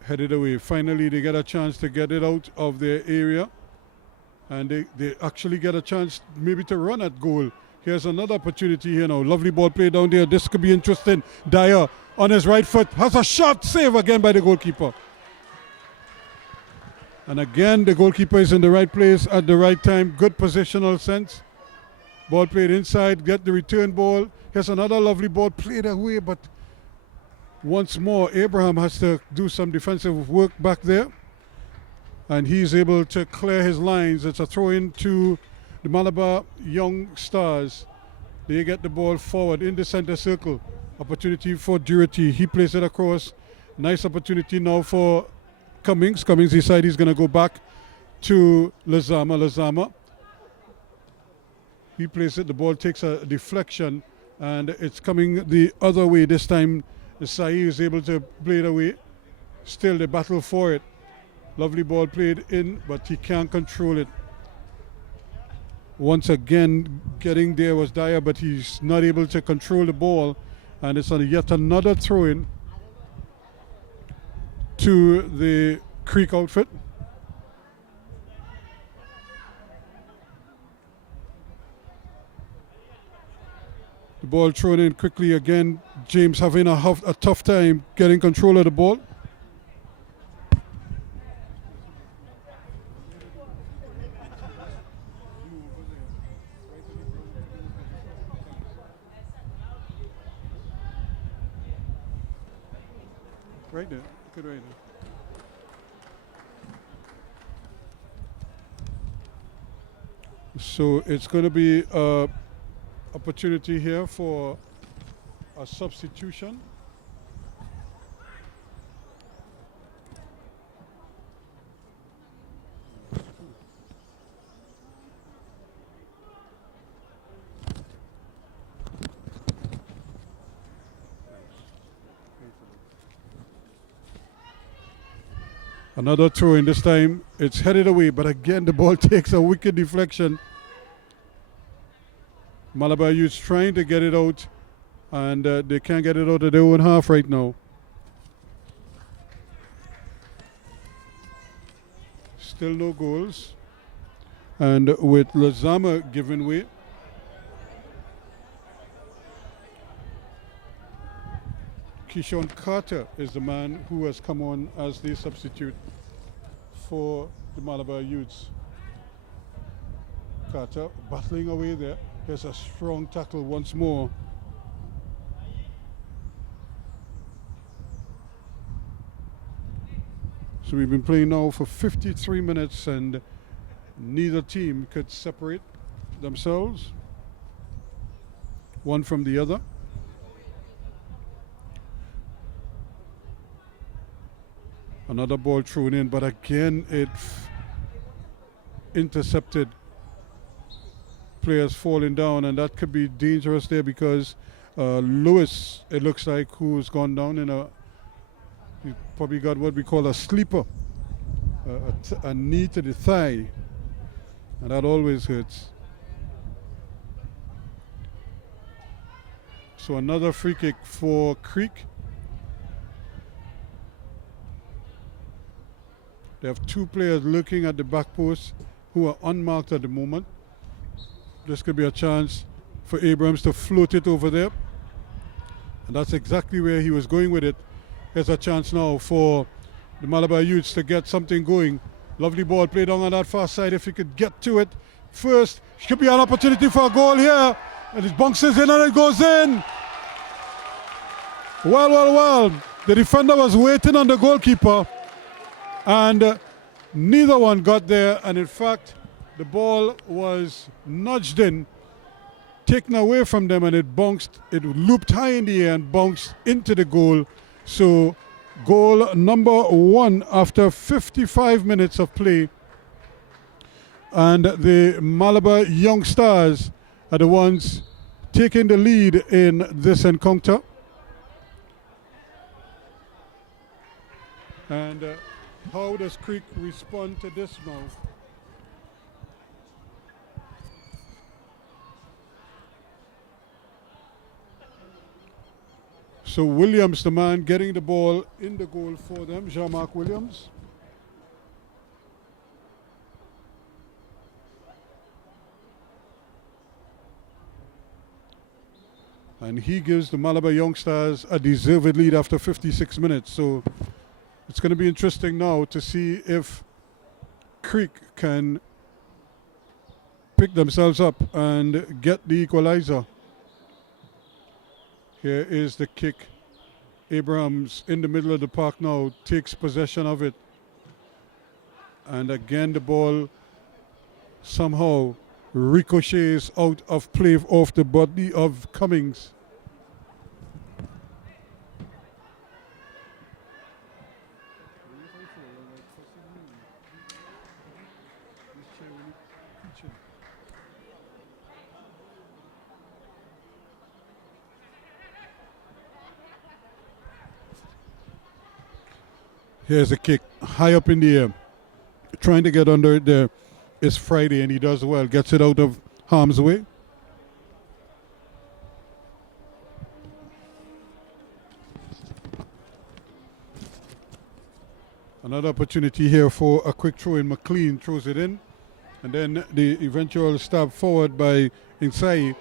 Headed away. Finally, they get a chance to get it out of their area. And they actually get a chance maybe to run at goal. Here's another opportunity here now. Lovely ball play down there. This could be interesting. Dyer on his right foot has a shot. Save again by the goalkeeper. And again, the goalkeeper is in the right place at the right time. Good positional sense. Ball played inside. Get the return ball. Here's another lovely ball played away. But once more, Abraham has to do some defensive work back there. And he's able to clear his lines. It's a throw-in to the Malabar Young Stars. They get the ball forward in the center circle. Opportunity for Durity. He plays it across. Nice opportunity now for Cummings. Cummings decides he's going to go back to Lazama. Lazama. He plays it. The ball takes a deflection. And it's coming the other way. This time, Sai is able to play it away. Still, the battle for it. Lovely ball played in, but he can't control it. Once again, getting there was Dyer, but he's not able to control the ball. And it's yet another throw-in to the Creek outfit. The ball thrown in quickly again. James having a tough time getting control of the ball. Right there, good right there. So it's going to be an opportunity here for a substitution. Another throw in, this time it's headed away, but again the ball takes a wicked deflection. Malabar Youth trying to get it out, and they can't get it out of their own half right now. Still no goals. And with Lazama giving way, Keyshawn Carter is the man who has come on as the substitute for the Malabar Youths. Carter battling away there. Here's a strong tackle once more. So we've been playing now for 53 minutes and neither team could separate themselves, one from the other. Another ball thrown in, but again it intercepted players falling down, and that could be dangerous there because Lewis, it looks like, who's gone down in he probably got what we call a sleeper, a knee to the thigh, and that always hurts. So another free kick for Creek. They have two players looking at the back post who are unmarked at the moment. This could be a chance for Abrams to float it over there. And that's exactly where he was going with it. Here's a chance now for the Malabar youths to get something going. Lovely ball played on that far side. If he could get to it first, should be an opportunity for a goal here. And it bounces in and it goes in. Well. The defender was waiting on the goalkeeper. And neither one got there. And in fact, the ball was nudged in, taken away from them, and it bounced. It looped high in the air and bounced into the goal. So goal number 1 after 55 minutes of play. And the Malabar Young Stars are the ones taking the lead in this encounter. And how does Creek respond to this now? So Williams, the man getting the ball in the goal for them, Jean-Marc Williams. And he gives the Malabar Young Stars a deserved lead after 56 minutes. So it's going to be interesting now to see if Creek can pick themselves up and get the equalizer. Here is the kick. Abrams in the middle of the park now takes possession of it. And again the ball somehow ricochets out of play off the body of Cummings. Here's a kick high up in the air, trying to get under it there. It's Friday and he does well, gets it out of harm's way. Another opportunity here for a quick throw in. McLean throws it in, and then the eventual stab forward by Insai,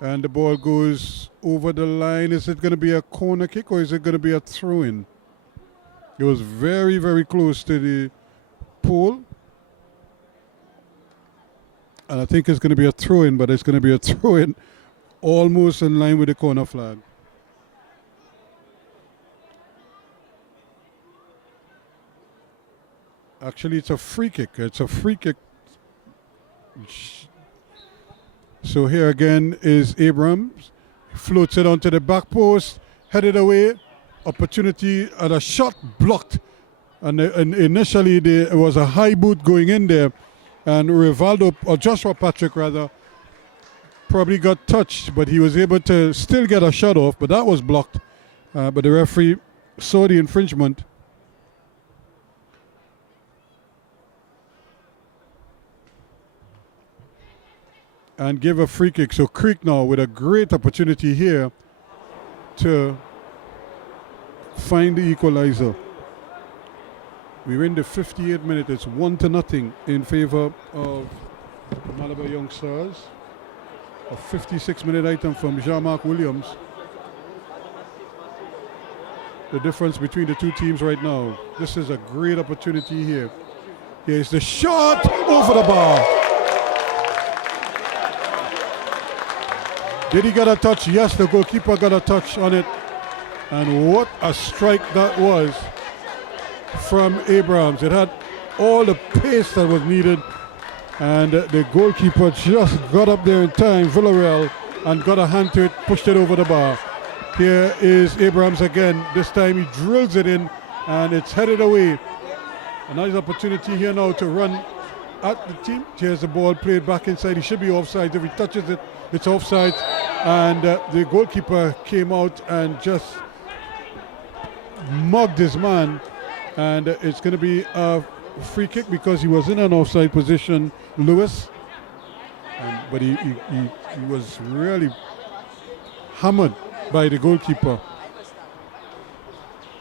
and the ball goes over the line. Is it going to be a corner kick or is it going to be a throw in? It was very, very close to the pole. And I think it's going to be a throw-in, but it's going to be a throw-in almost in line with the corner flag. Actually, it's a free kick. It's a free kick. So here again is Abrams. Floats it onto the back post, headed away. Opportunity and a shot blocked, and initially there was a high boot going in there, and Rivaldo, or Joshua Patrick rather, probably got touched, but he was able to still get a shot off, but that was blocked. But the referee saw the infringement. And gave a free kick. So Creek now with a great opportunity here to find the equalizer. We're in the 58th minute. It's 1-0 in favor of Malabar Young Stars. A 56-minute item from Jean-Marc Williams. The difference between the two teams right now. This is a great opportunity here. Here's the shot over the bar. Did he get a touch? Yes, the goalkeeper got a touch on it. And what a strike that was from Abrams. It had all the pace that was needed. And the goalkeeper just got up there in time, Villarreal, and got a hand to it, pushed it over the bar. Here is Abrams again. This time he drills it in, and it's headed away. A nice opportunity here now to run at the team. Here's the ball played back inside. He should be offside. If he touches it, it's offside. And the goalkeeper came out and just mugged his man. And it's going to be a free kick because he was in an offside position, Lewis. But he was really hammered by the goalkeeper.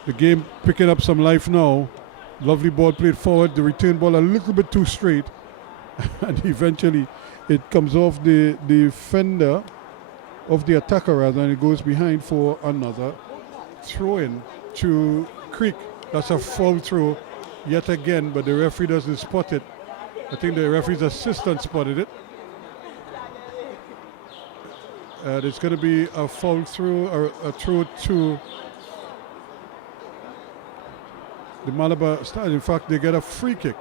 The game picking up some life now. Lovely ball played forward. The return ball a little bit too straight. And eventually it comes off the defender, of the attacker rather, and it goes behind for another throw-in to Creek. That's a foul throw yet again, but the referee doesn't spot it. I think the referee's assistant spotted it. It's going to be a foul throw or a throw to the Malabar Stars. In fact, they get a free kick.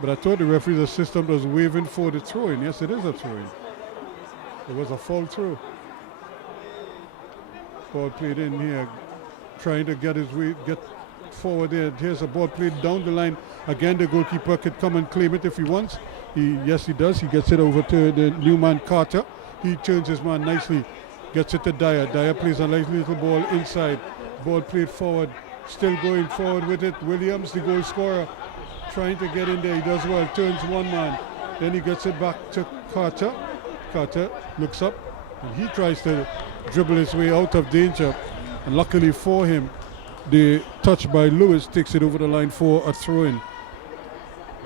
But I thought the referee's assistant was waving for the throw-in. Yes, it is a throw-in. It was a foul throw. Ball played in here, trying to get forward there. Here's a ball played down the line. Again, the goalkeeper could come and claim it if he wants. Yes, he does. He gets it over to the new man, Carter. He turns his man nicely, gets it to Dyer. Dyer plays a nice little ball inside. Ball played forward, still going forward with it. Williams, the goal scorer, trying to get in there. He does well, turns one man. Then he gets it back to Carter. Carter looks up and he tries to dribble his way out of danger. And luckily for him, the touch by Lewis takes it over the line for a throw-in.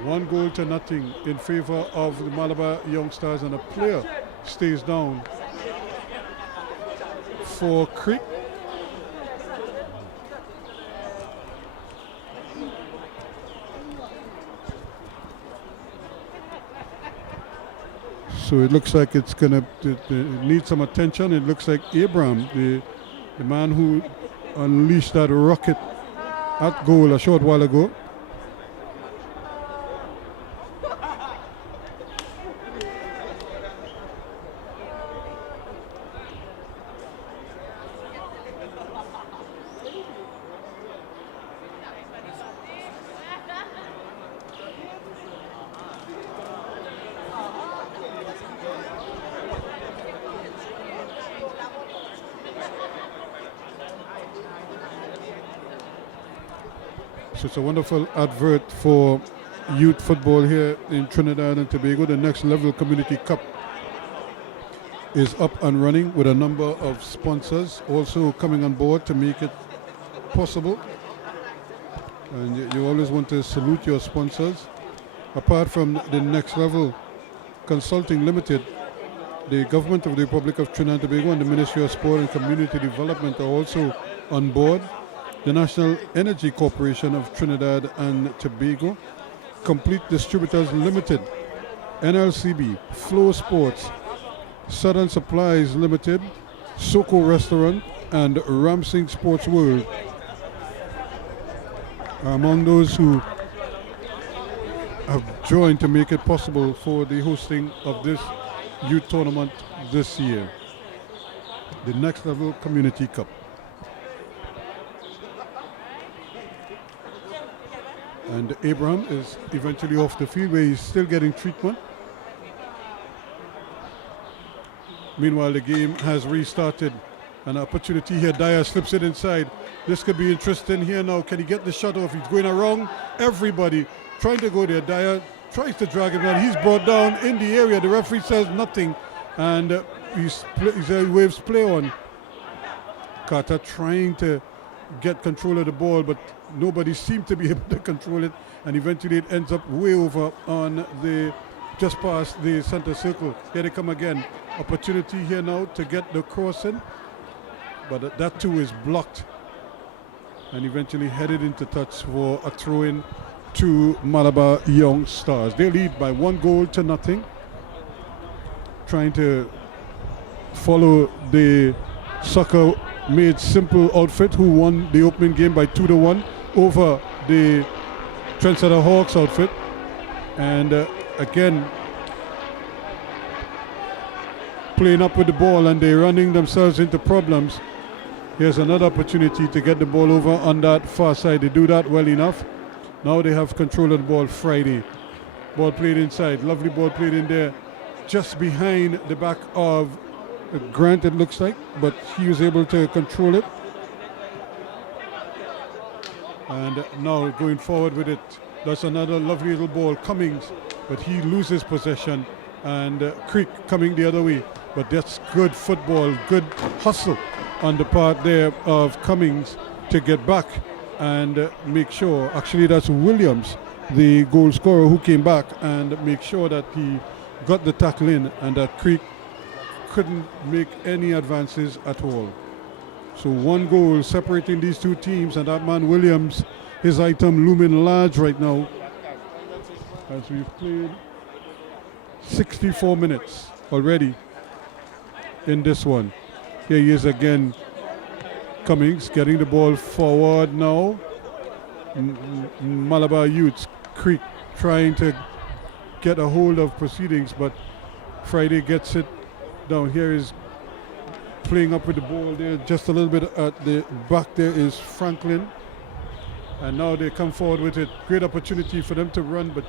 1-0 in favor of the Malabar Young Stars, and a player stays down for Creek. So it looks like it's going to need some attention. It looks like Abraham, the man who unleashed that rocket at goal a short while ago. So it's a wonderful advert for youth football here in Trinidad and Tobago. The Next Level Community Cup is up and running with a number of sponsors also coming on board to make it possible. And you always want to salute your sponsors. Apart from the Next Level Consulting Limited, the Government of the Republic of Trinidad and Tobago and the Ministry of Sport and Community Development are also on board. The National Energy Corporation of Trinidad and Tobago, Complete Distributors Limited, NLCB, Flow Sports, Southern Supplies Limited, Soko Restaurant, and Ramsing Sports World are among those who have joined to make it possible for the hosting of this youth tournament this year, the Next Level Community Cup. And Abraham is eventually off the field where he's still getting treatment. Meanwhile, the game has restarted. An opportunity here. Dyer slips it inside. This could be interesting here now. Can he get the shot off? He's going around everybody trying to go there. Dyer tries to drag him down. He's brought down in the area. The referee says nothing. And he waves play on. Carter trying to get control of the ball, but nobody seemed to be able to control it, and eventually it ends up way over on just past the center circle. Here they come again. Opportunity here now to get the cross in, but that too is blocked, and eventually headed into touch for a throw-in to Malabar Young Stars. They lead by 1-0. Trying to follow the soccer made simple outfit who won the opening game by 2-1 over the Trendsetter Hawks outfit. And again, playing up with the ball, and they're running themselves into problems. Here's another opportunity to get the ball over on that far side. They do that well enough. Now they have control of the ball. Friday Ball played inside. Lovely ball played in there. Just behind the back of Grant, it looks like. But he was able to control it. And now going forward with it. That's another lovely little ball. Cummings. But he loses possession. And Creek coming the other way. But that's good football. Good hustle on the part there of Cummings to get back and make sure. Actually, that's Williams, the goal scorer, who came back and make sure that he got the tackle in and that Creek couldn't make any advances at all. So one goal separating these two teams, and that man Williams, his item looming large right now as we've played 64 minutes already in this one. Here he is again, Cummings getting the ball forward now. Malabar Youths, Creek trying to get a hold of proceedings, but Friday gets it down. Here is playing up with the ball there, just a little bit at the back there is Franklin. And now they come forward with it. Great opportunity for them to run, but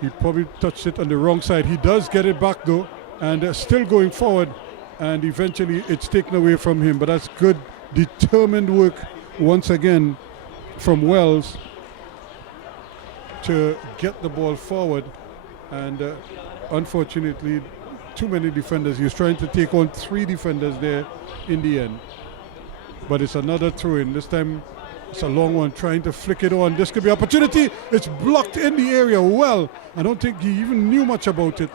he probably touched it on the wrong side. He does get it back though, and still going forward, and eventually it's taken away from him. But that's good, determined work once again from Wells to get the ball forward. And unfortunately, too many defenders. He was trying to take on 3 defenders there in the end. But it's another throw-in. This time it's a long one, trying to flick it on. This could be opportunity. It's blocked in the area well. I don't think he even knew much about it.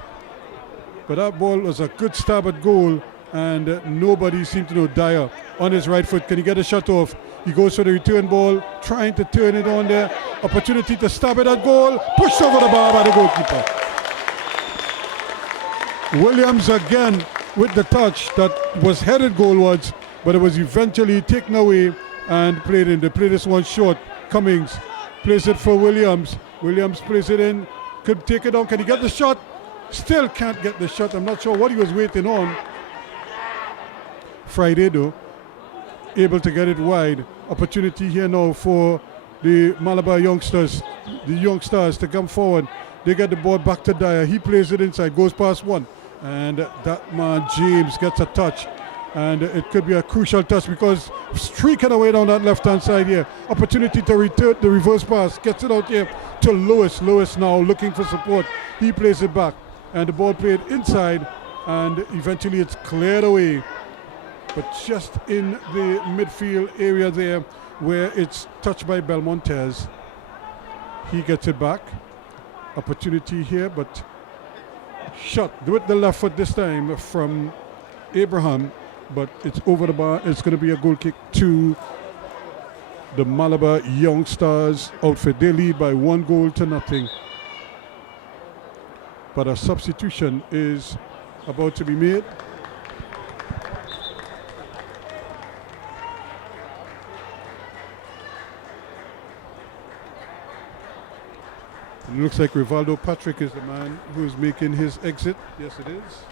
But that ball was a good stab at goal, and nobody seemed to know. Dyer on his right foot. Can he get a shot off? He goes for the return ball, trying to turn it on there. Opportunity to stab it at goal. Pushed over the bar by the goalkeeper. Williams again with the touch that was headed goalwards, but it was eventually taken away and played in. They play this one short. Cummings plays it for Williams. Williams plays it in. Could take it on. Can he get the shot? Still can't get the shot. I'm not sure what he was waiting on. Friday though, able to get it wide. Opportunity here now for the Malabar youngsters, the young stars to come forward. They get the ball back to Dyer. He plays it inside, goes past one. And that man James gets a touch. And it could be a crucial touch because streaking away down that left-hand side here. Opportunity to return the reverse pass. Gets it out here to Lewis. Lewis now looking for support. He plays it back. And the ball played inside. And eventually it's cleared away. But just in the midfield area there where it's touched by Belmontes. He gets it back. Opportunity here, but shot with the left foot this time from Abraham. But it's over the bar. It's going to be a goal kick to the Malabar Young Stars outfit. They lead by 1-0. But a substitution is about to be made. It looks like Rivaldo Patrick is the man who's making his exit. Yes, it is.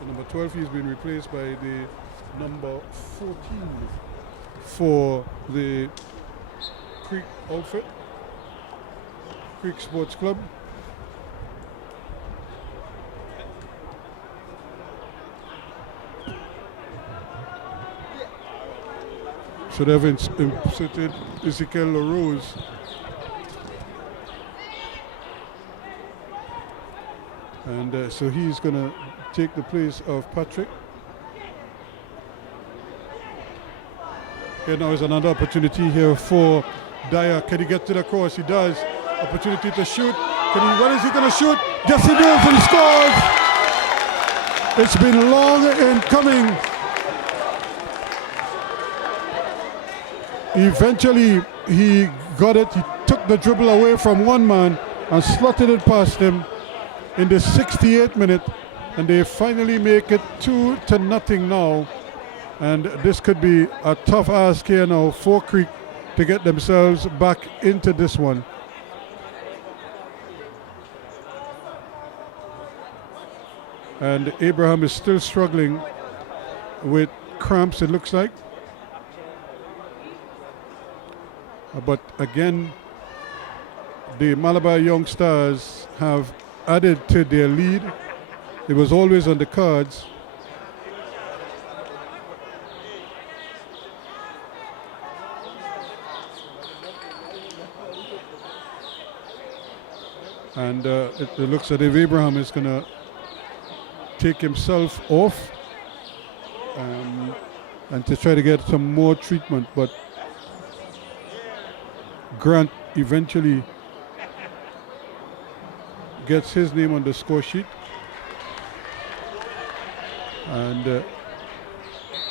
The number 12, he's been replaced by the number 14 for the Creek outfit, Creek Sports Club. Should have inserted Ezekiel LaRose. And so he's going to take the place of Patrick. Here now is another opportunity here for Dyer. Can he get to the cross? He does. Opportunity to shoot. When is he going to shoot? Yes, he does, and scores! It's been long in coming. Eventually, he got it. He took the dribble away from one man and slotted it past him in the 68th minute, and they finally make it 2-0 now. And this could be a tough ask here now for Creek to get themselves back into this one. And Abraham is still struggling with cramps, it looks like. But again, the Malabar Young Stars have added to their lead. It was always on the cards. And it looks as if Abraham is going to take himself off and to try to get some more treatment. But Grant eventually gets his name on the score sheet. And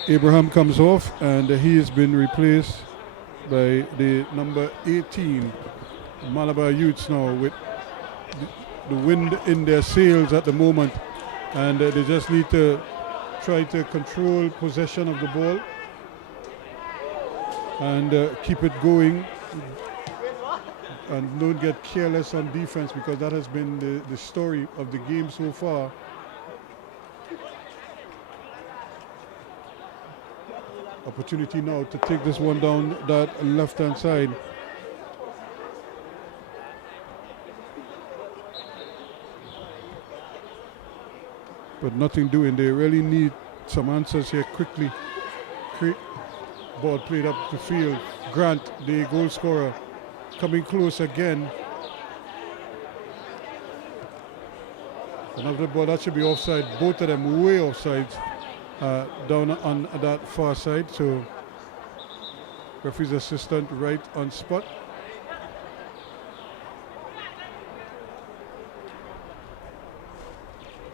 Abraham comes off, and he has been replaced by the number 18 Malabar Youths now, with the wind in their sails at the moment, and they just need to try to control possession of the ball and keep it going, and don't get careless on defense, because that has been the story of the game so far. Opportunity now to take this one down that left-hand side. But nothing doing. They really need some answers here quickly. Ball played up the field. Grant, the goal scorer, coming close again. Another ball that should be offside. Both of them way offside, down on that far side. So referee's assistant right on spot.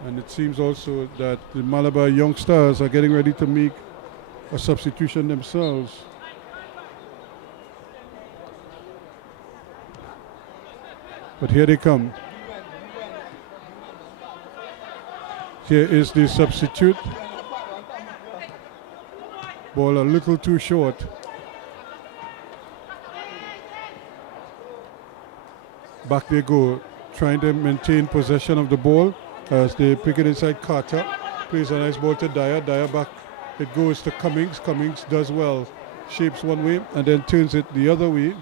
And it seems also that the Malabar Young Stars are getting ready to make a substitution themselves. But here they come. Here is the substitute. Ball a little too short. Back they go, trying to maintain possession of the ball as they pick it inside. Carter plays a nice ball to Dyer. Dyer back, it goes to Cummings. Cummings does well, shapes one way and then turns it the other way.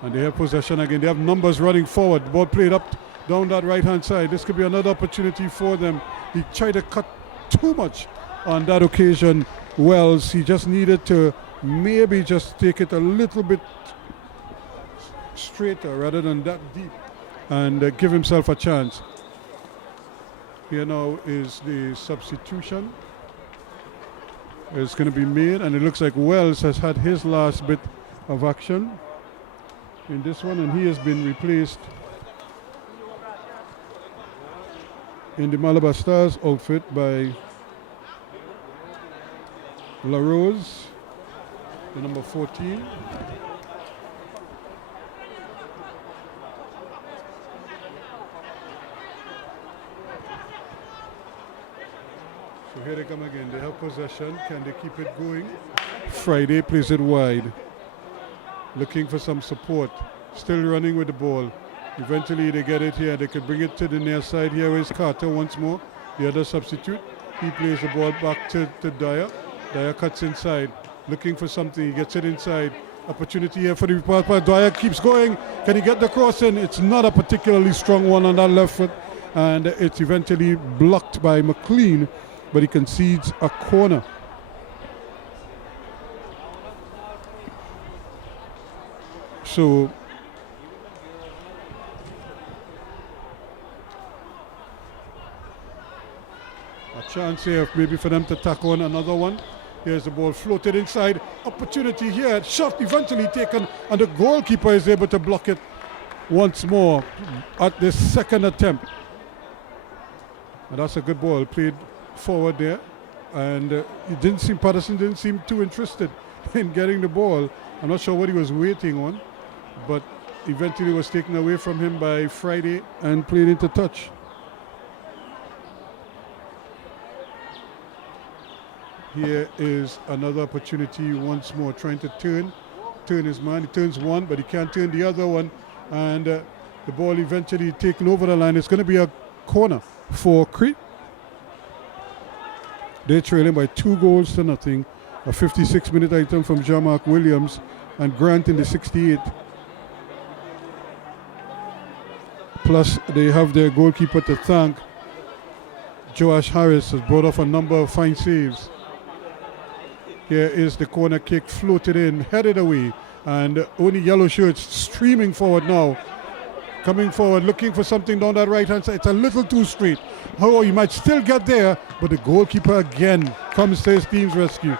And they have possession again. They have numbers running forward. Ball played up down that right-hand side. This could be another opportunity for them. He tried to cut too much on that occasion. Wells, he just needed to maybe just take it a little bit straighter rather than that deep, and give himself a chance. Here now is the substitution. It's going to be made, and it looks like Wells has had his last bit of action in this one, and he has been replaced in the Malabar Stars outfit by LaRose, the number 14. So here they come again. They have possession. Can they keep it going? Friday plays it wide, looking for some support. Still running with the ball. Eventually they get it here. They could bring it to the near side. Here is Carter once more, the other substitute. He plays the ball back to Dyer. Dyer cuts inside, looking for something. He gets it inside. Opportunity here for the pass. Dyer keeps going. Can he get the cross in? It's not a particularly strong one on that left foot, and it's eventually blocked by McLean, but he concedes a corner. So a chance here maybe for them to tack on another one. Here's the ball floated inside. Opportunity here. Shot eventually taken, and the goalkeeper is able to block it once more at the second attempt. And that's a good ball played forward there. And Patterson didn't seem too interested in getting the ball. I'm not sure what he was waiting on, but eventually was taken away from him by Friday and played into touch. Here is another opportunity once more, trying to turn his man. He turns one, but he can't turn the other one, and the ball eventually taken over the line. It's going to be a corner for Crete. They're trailing by 2-0. A 56-minute item from Jean-Marc Williams and Grant in the 68th. Plus, they have their goalkeeper to thank. Joash Harris has brought off a number of fine saves. Here is the corner kick, floated in, headed away, and only yellow shirts streaming forward now. Coming forward, looking for something down that right-hand side. It's a little too straight. Oh, he might still get there, but the goalkeeper again comes to his team's rescue.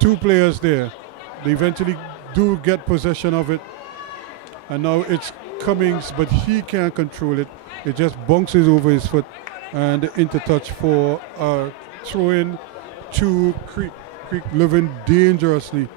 2 players there. They eventually do get possession of it. And now it's Cummings, but he can't control it. It just bounces over his foot and into touch for a throw-in to Creek. Creek living dangerously.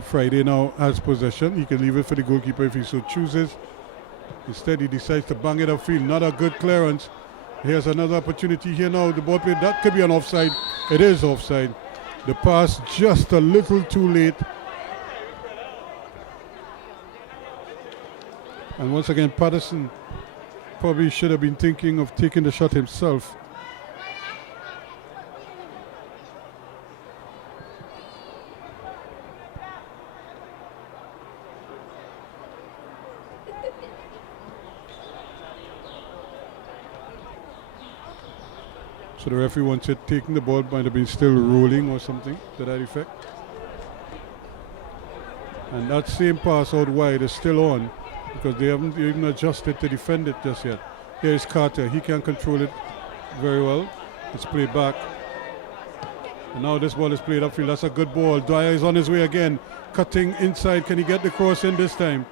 Friday now has possession. He can leave it for the goalkeeper if he so chooses. Instead, he decides to bang it upfield. Not a good clearance. Here's another opportunity here now. The ball played. That could be an offside. It is offside. The pass just a little too late. And once again, Patterson probably should have been thinking of taking the shot himself. So the referee wants it taking the ball, might have been still rolling or something to that effect. And that same pass out wide is still on because they haven't even adjusted to defend it just yet. Here is Carter. He can't control it very well. It's played back. And now this ball is played upfield. That's a good ball. Dwyer is on his way again. Cutting inside. Can he get the cross in this time?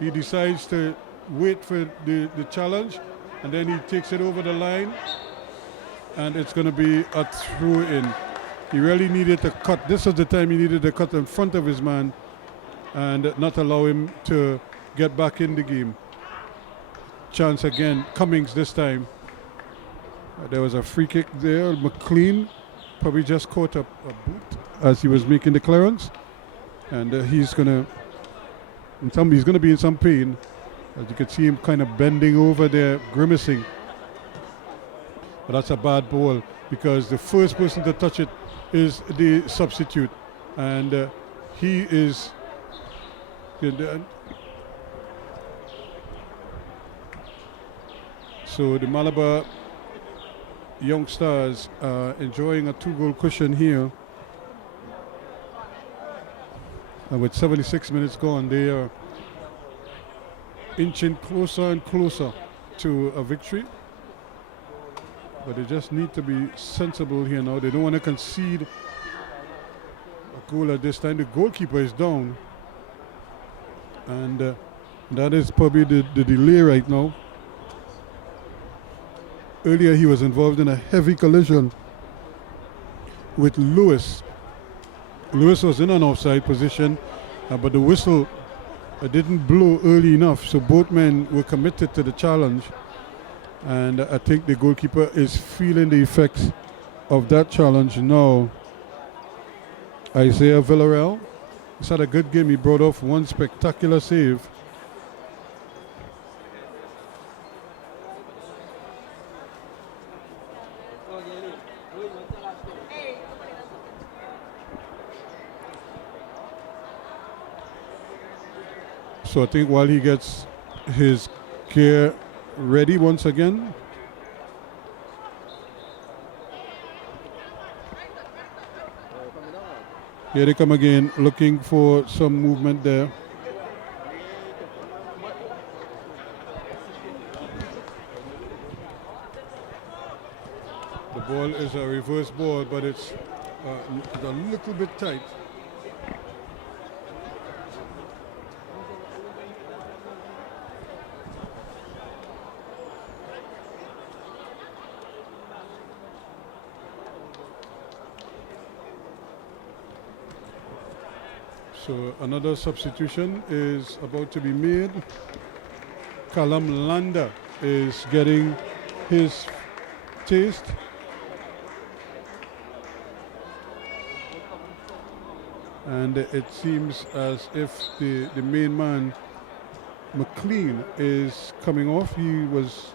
He decides to wait for the challenge. And then he takes it over the line. And it's going to be a throw-in. He really needed to cut. This is the time he needed to cut in front of his man and not allow him to get back in the game. Chance again. Cummings this time. There was a free kick there. McLean probably just caught a boot as he was making the clearance. And he's going to be in some pain. As you can see him kind of bending over there, grimacing. But that's a bad ball because the first person to touch it is the substitute. And he is... So the Malabar Young Stars are enjoying a 2-goal cushion here. And with 76 minutes gone, they are inching closer and closer to a victory. But they just need to be sensible here now. They don't want to concede a goal at this time. The goalkeeper is down. And that is probably the delay right now. Earlier he was involved in a heavy collision with Lewis. Lewis was in an offside position, but the whistle didn't blow early enough. So both men were committed to the challenge. And I think the goalkeeper is feeling the effects of that challenge now. Isaiah Villarreal, he's had a good game. He brought off one spectacular save. So I think while he gets his gear ready once again. Here they come again, looking for some movement there. The ball is a reverse ball, but it's a little bit tight. So another substitution is about to be made. Callum Landa is getting his taste. And it seems as if the main man, McLean, is coming off. He was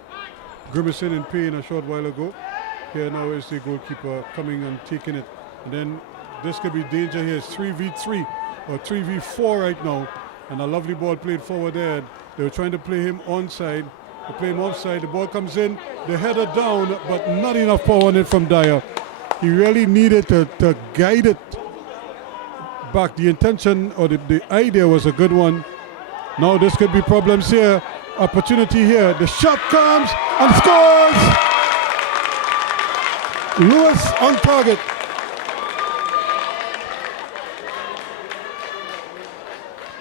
grimacing in pain a short while ago. Here now is the goalkeeper coming and taking it. And then this could be danger here. It's 3v3 or 3v4 right now. And a lovely ball played forward there. They were trying to play him onside. They play him offside. The ball comes in. The header down, but not enough power on it from Dyer. He really needed to guide it back. The intention or the idea was a good one. Now this could be problems here. Opportunity here. The shot comes and scores! Lewis on target.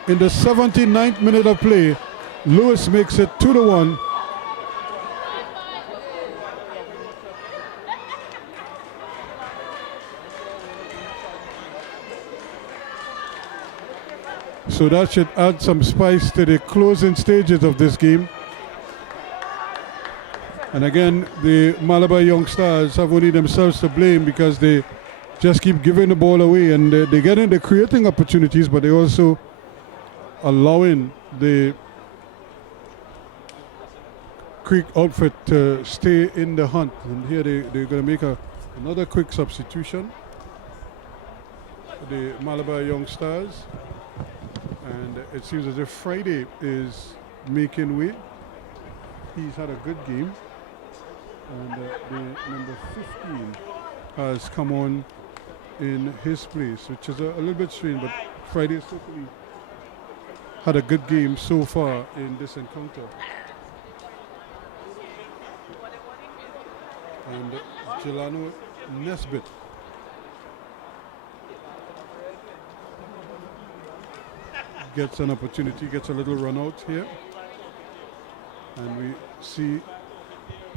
In the 79th minute of play, Lewis makes it 2-1. So that should add some spice to the closing stages of this game. And again, the Malabar Young Stars have only themselves to blame because they just keep giving the ball away, and they're creating opportunities, but they also allowing the Creek outfit to stay in the hunt. And here they're going to make another quick substitution. The Malabar Young Stars. And it seems as if Friday is making way. He's had a good game. And the number 15 has come on in his place, which is a little bit strange, but Friday certainly had a good game so far in this encounter. And Jelano Nesbitt gets an opportunity, gets a little run out here. And we see,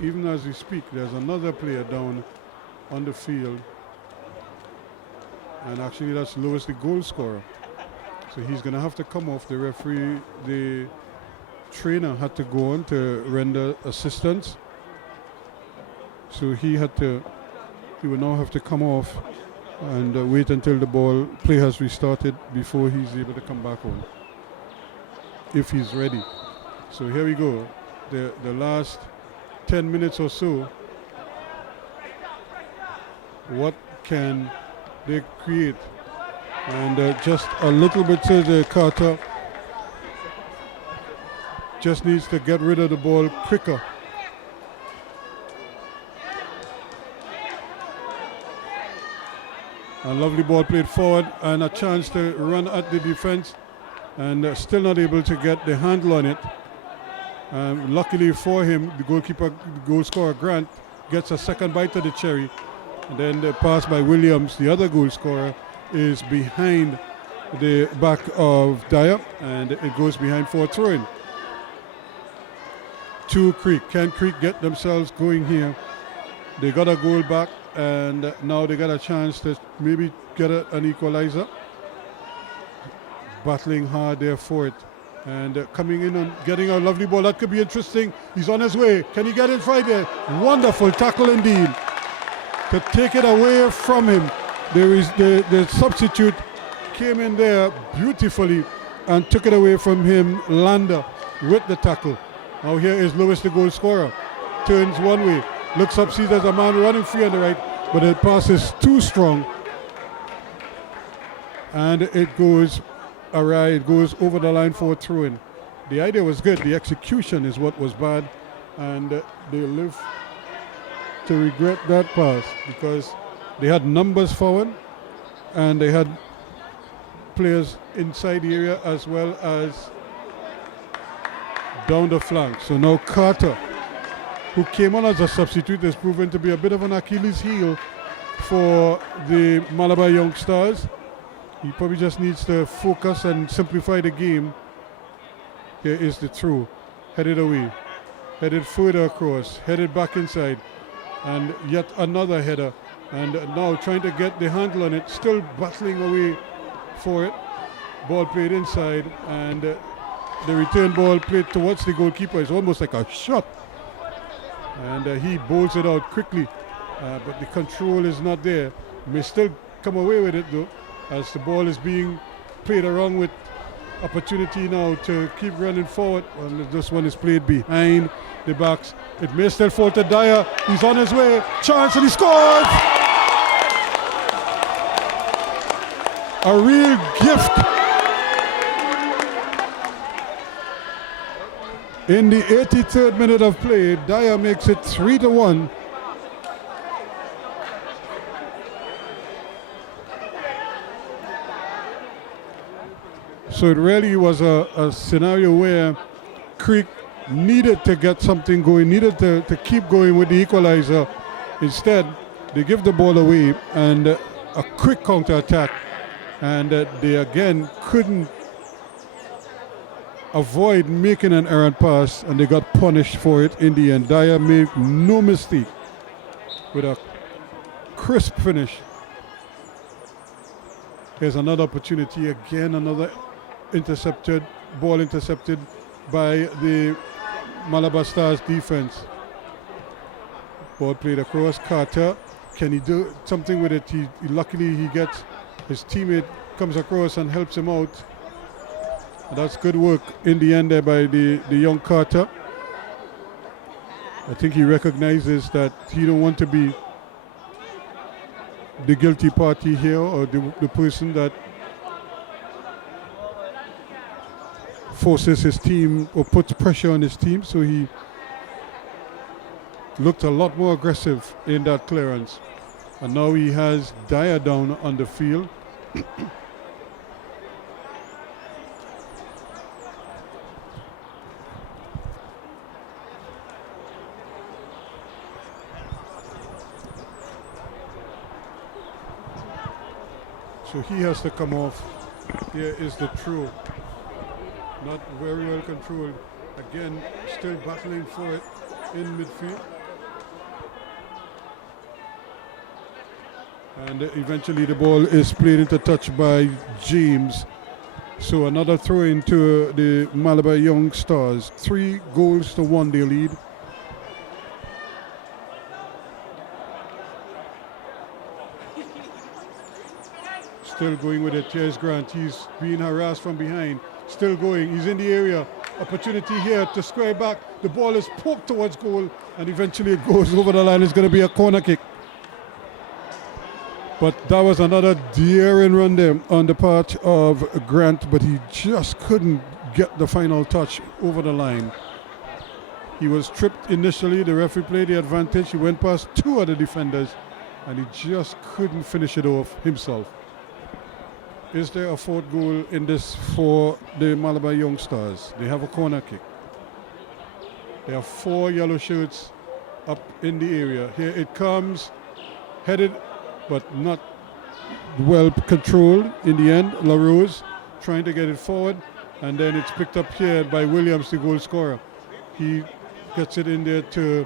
even as we speak, there's another player down on the field. And actually that's Lewis, the goal scorer. So he's going to have to come off. The referee, the trainer had to go on to render assistance. So he will now have to come off and wait until the play has restarted before he's able to come back on, if he's ready. So here we go. The last 10 minutes or so. What can they create? And just a little bit to the Carter. Just needs to get rid of the ball quicker. A lovely ball played forward and a chance to run at the defense, and still not able to get the handle on it. Luckily for him, the goalkeeper, the goal scorer Grant, gets a second bite of the cherry. And then the pass by Williams, the other goal scorer, is behind the back of Dyer, and it goes behind for a throw-in. To Creek. Can Creek get themselves going here? They got a goal back, and now they got a chance to maybe get an equalizer. Battling hard there for it. And coming in and getting a lovely ball. That could be interesting. He's on his way. Can he get it right there? Wonderful tackle indeed. To take it away from him. There is the substitute came in there beautifully and took it away from him, Landa, with the tackle. Now here is Lewis, the goal scorer. Turns one way. Looks up, sees there's a man running free on the right, but the pass is too strong. And it goes awry. It goes over the line for a throw-in. The idea was good. The execution is what was bad. And they live to regret that pass because they had numbers forward and they had players inside the area as well as down the flank. So now Carter, who came on as a substitute, has proven to be a bit of an Achilles heel for the Malabar Young Stars. He probably just needs to focus and simplify the game. Here is the throw. Headed away. Headed further across. Headed back inside. And yet another header. And now trying to get the handle on it. Still battling away for it. Ball played inside. And the return ball played towards the goalkeeper. It's almost like a shot. And he bowls it out quickly. But the control is not there. May still come away with it though. as the ball is being played around with opportunity now to keep running forward. Well, this one is played behind the backs. It may still fall to Dyer. He's on his way. Chance and he scores! A real gift. In the 83rd minute of play, Dyer makes it 3-1. So it really was a scenario where Creek needed to get something going, needed to keep going with the equalizer. Instead, they give the ball away and a quick counter-attack. And they again couldn't avoid making an errant pass, and they got punished for it in the end. Dyer made no mistake with a crisp finish. Here's another opportunity again, another ball intercepted by the Malabar Stars defense. Ball played across. Carter, can he do something with it? Luckily he gets his teammate, comes across and helps him out. That's good work in the end there by the young Carter. I think he recognizes that he don't want to be the guilty party here, or the person that forces his team or puts pressure on his team. So he looked a lot more aggressive in that clearance. And now he has Dyer down on the field. So he has to come off. Here is the throw. Not very well controlled. Again, still battling for it in midfield. And eventually the ball is played into touch by James. So another throw into the Malabar Young Stars. 3-1 they lead. Still going with it. Here's Grant. He's being harassed from behind. Still going. He's in the area. Opportunity here to square back. The ball is poked towards goal, and eventually it goes over the line. It's going to be a corner kick. But that was another daring run there on the part of Grant, but he just couldn't get the final touch over the line. He was tripped initially. The referee played the advantage. He went past two other defenders, and he just couldn't finish it off himself. Is there a fourth goal in this for the Malabar Young Stars? They have a corner kick. There are 4 yellow shirts up in the area. Here it comes, headed but not well controlled in the end. LaRose trying to get it forward, and then it's picked up here by Williams, the goal scorer. He gets it in there to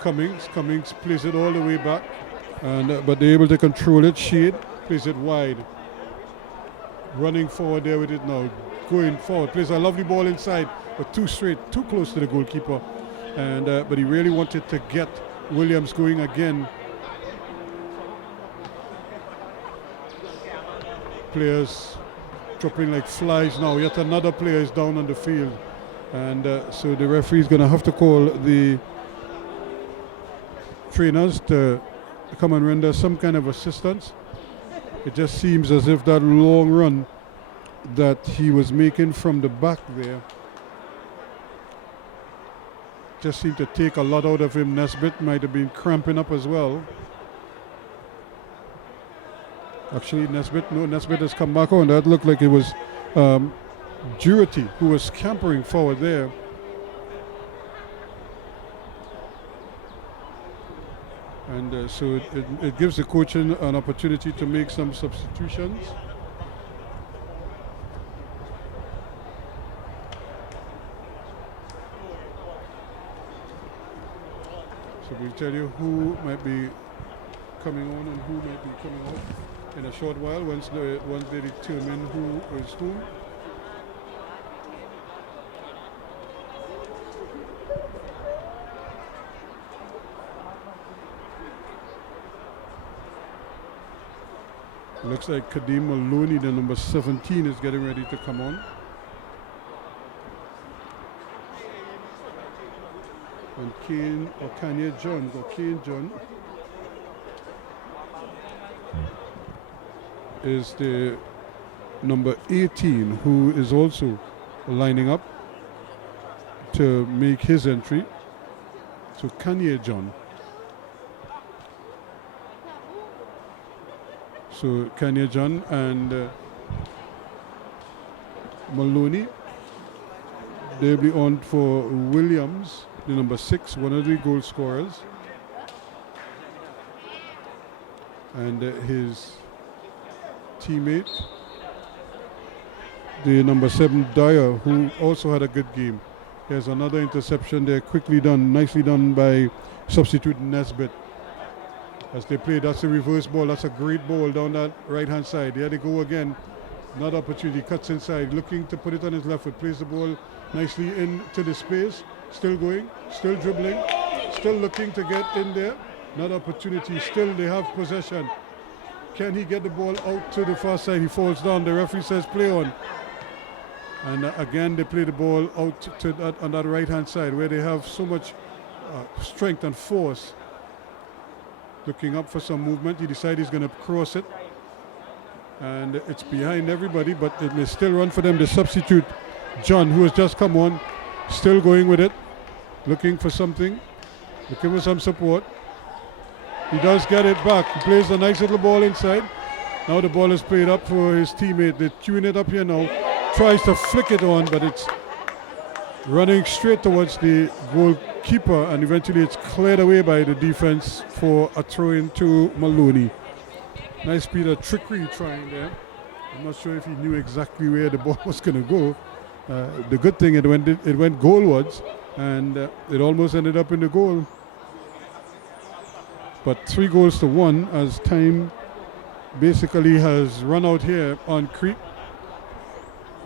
Cummings. Cummings plays it all the way back, and but they're able to control it. Shade plays it wide. Running forward there with it now. Going forward. Plays a lovely ball inside, but too straight, too close to the goalkeeper. And but he really wanted to get Williams going again. Players dropping like flies now. Yet another player is down on the field. And so the referee is going to have to call the trainers to come and render some kind of assistance. It just seems as if that long run that he was making from the back there just seemed to take a lot out of him. Nesbitt might have been cramping up as well. Actually, Nesbitt has come back on. That looked like it was Jurity who was scampering forward there. And so it gives the coach an opportunity to make some substitutions. So we'll tell you who might be coming on and who might be coming off in a short while once they determine who is who. Looks like Kadeem Maloney, the number 17, is getting ready to come on. And Kane or Kanye John, or Kane John, is the number 18, who is also lining up to make his entry. So Kanye John. So Kanye John and Maloney, they'll be on for Williams, the number 6, one of the goal scorers. And his teammate, the number 7 Dyer, who also had a good game. There's another interception there, quickly done, nicely done by substitute Nesbitt. As they play, that's a reverse ball, that's a great ball down that right-hand side. There they go again, another opportunity, cuts inside, looking to put it on his left foot, plays the ball nicely into the space, still going, still dribbling, still looking to get in there. Another opportunity, still they have possession. Can he get the ball out to the far side? He falls down, the referee says play on. And again, they play the ball out to that, on that right-hand side where they have so much strength and force. Looking up for some movement, he decides he's going to cross it. And it's behind everybody, but it may still run for them. The substitute, John, who has just come on, still going with it, looking for something, looking for some support. He does get it back. He plays a nice little ball inside. Now the ball is played up for his teammate. They're queuing it up here now. Tries to flick it on, but it's running straight towards the goalkeeper, and eventually it's cleared away by the defense for a throw-in to Maloney. Nice bit of trickery trying there. I'm not sure if he knew exactly where the ball was going to go. The good thing, it went goalwards, and it almost ended up in the goal. But 3-1 as time basically has run out here on Creek,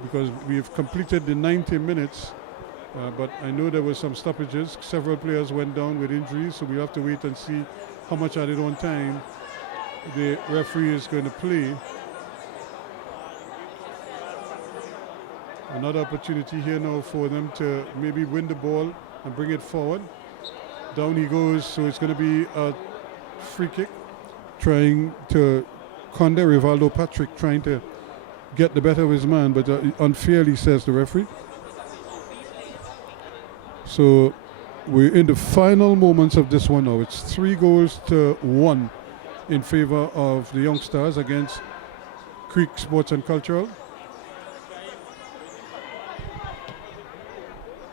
because we've completed the 90 minutes. But I know there were some stoppages. Several players went down with injuries, so we have to wait and see how much added on time the referee is going to play. Another opportunity here now for them to maybe win the ball and bring it forward. Down he goes, so it's going to be a free kick, trying to Conde Rivaldo Patrick trying to get the better of his man, but unfairly, says the referee. So we're in the final moments of this one now. It's 3-1 in favor of the Young Stars against Creek Sports and Cultural.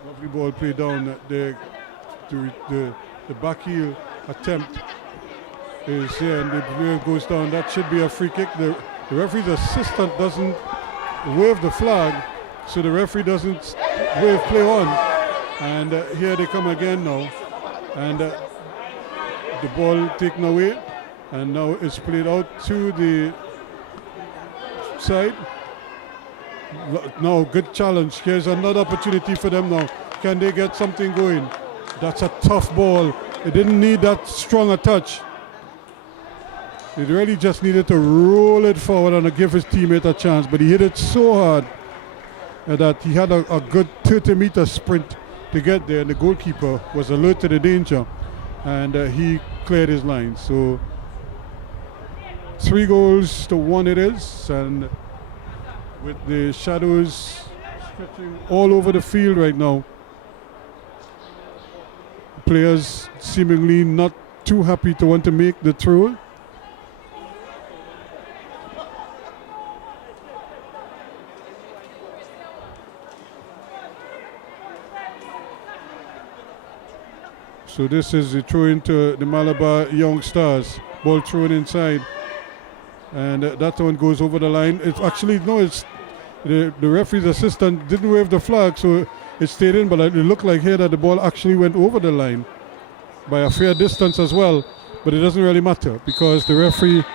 Lovely ball played down. The back heel attempt is here, and the player goes down. That should be a free kick. The referee's assistant doesn't wave the flag, so the referee doesn't wave play on. And here they come again now, and the ball taken away, and now it's played out to the side. Now good challenge. Here's another opportunity for them now. Can they get something going? That's a tough ball. It didn't need that strong a touch. It really just needed to roll it forward and give his teammate a chance, but he hit it so hard that he had a good 30-meter sprint to get there, and the goalkeeper was alert to the danger, and he cleared his line. So 3-1 it is, and with the shadows stretching all over the field right now, players seemingly not too happy to want to make the throw. So this is the throw into the Malabar Young Stars. Ball thrown inside, and that one goes over the line. It's actually, no, it's the referee's assistant didn't wave the flag, so it stayed in, but it looked like here that the ball actually went over the line by a fair distance as well. But it doesn't really matter, because the referee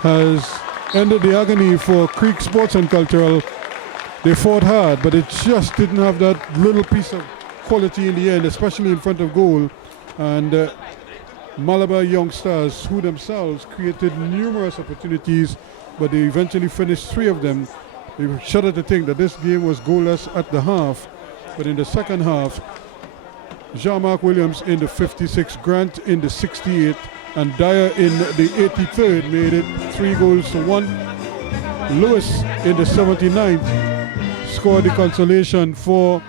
has ended the agony for Creek Sports and Cultural. They fought hard, but it just didn't have that little piece of quality in the end, especially in front of goal. And Malabar Young Stars, who themselves created numerous opportunities but they eventually finished 3 of them. They shudder to think that this game was goalless at the half, but in the second half, Jean-Marc Williams in the 56th, Grant in the 68th, and Dyer in the 83rd made it 3-1. Lewis in the 79th scored the consolation for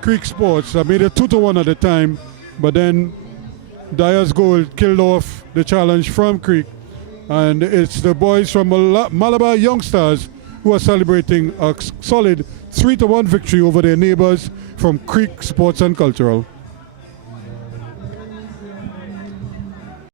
Creek Sports. I made it 2-1 at the time, but then Dyer's goal killed off the challenge from Creek, and it's the boys from Malabar Youngsters who are celebrating a solid 3-1 victory over their neighbors from Creek Sports and Cultural.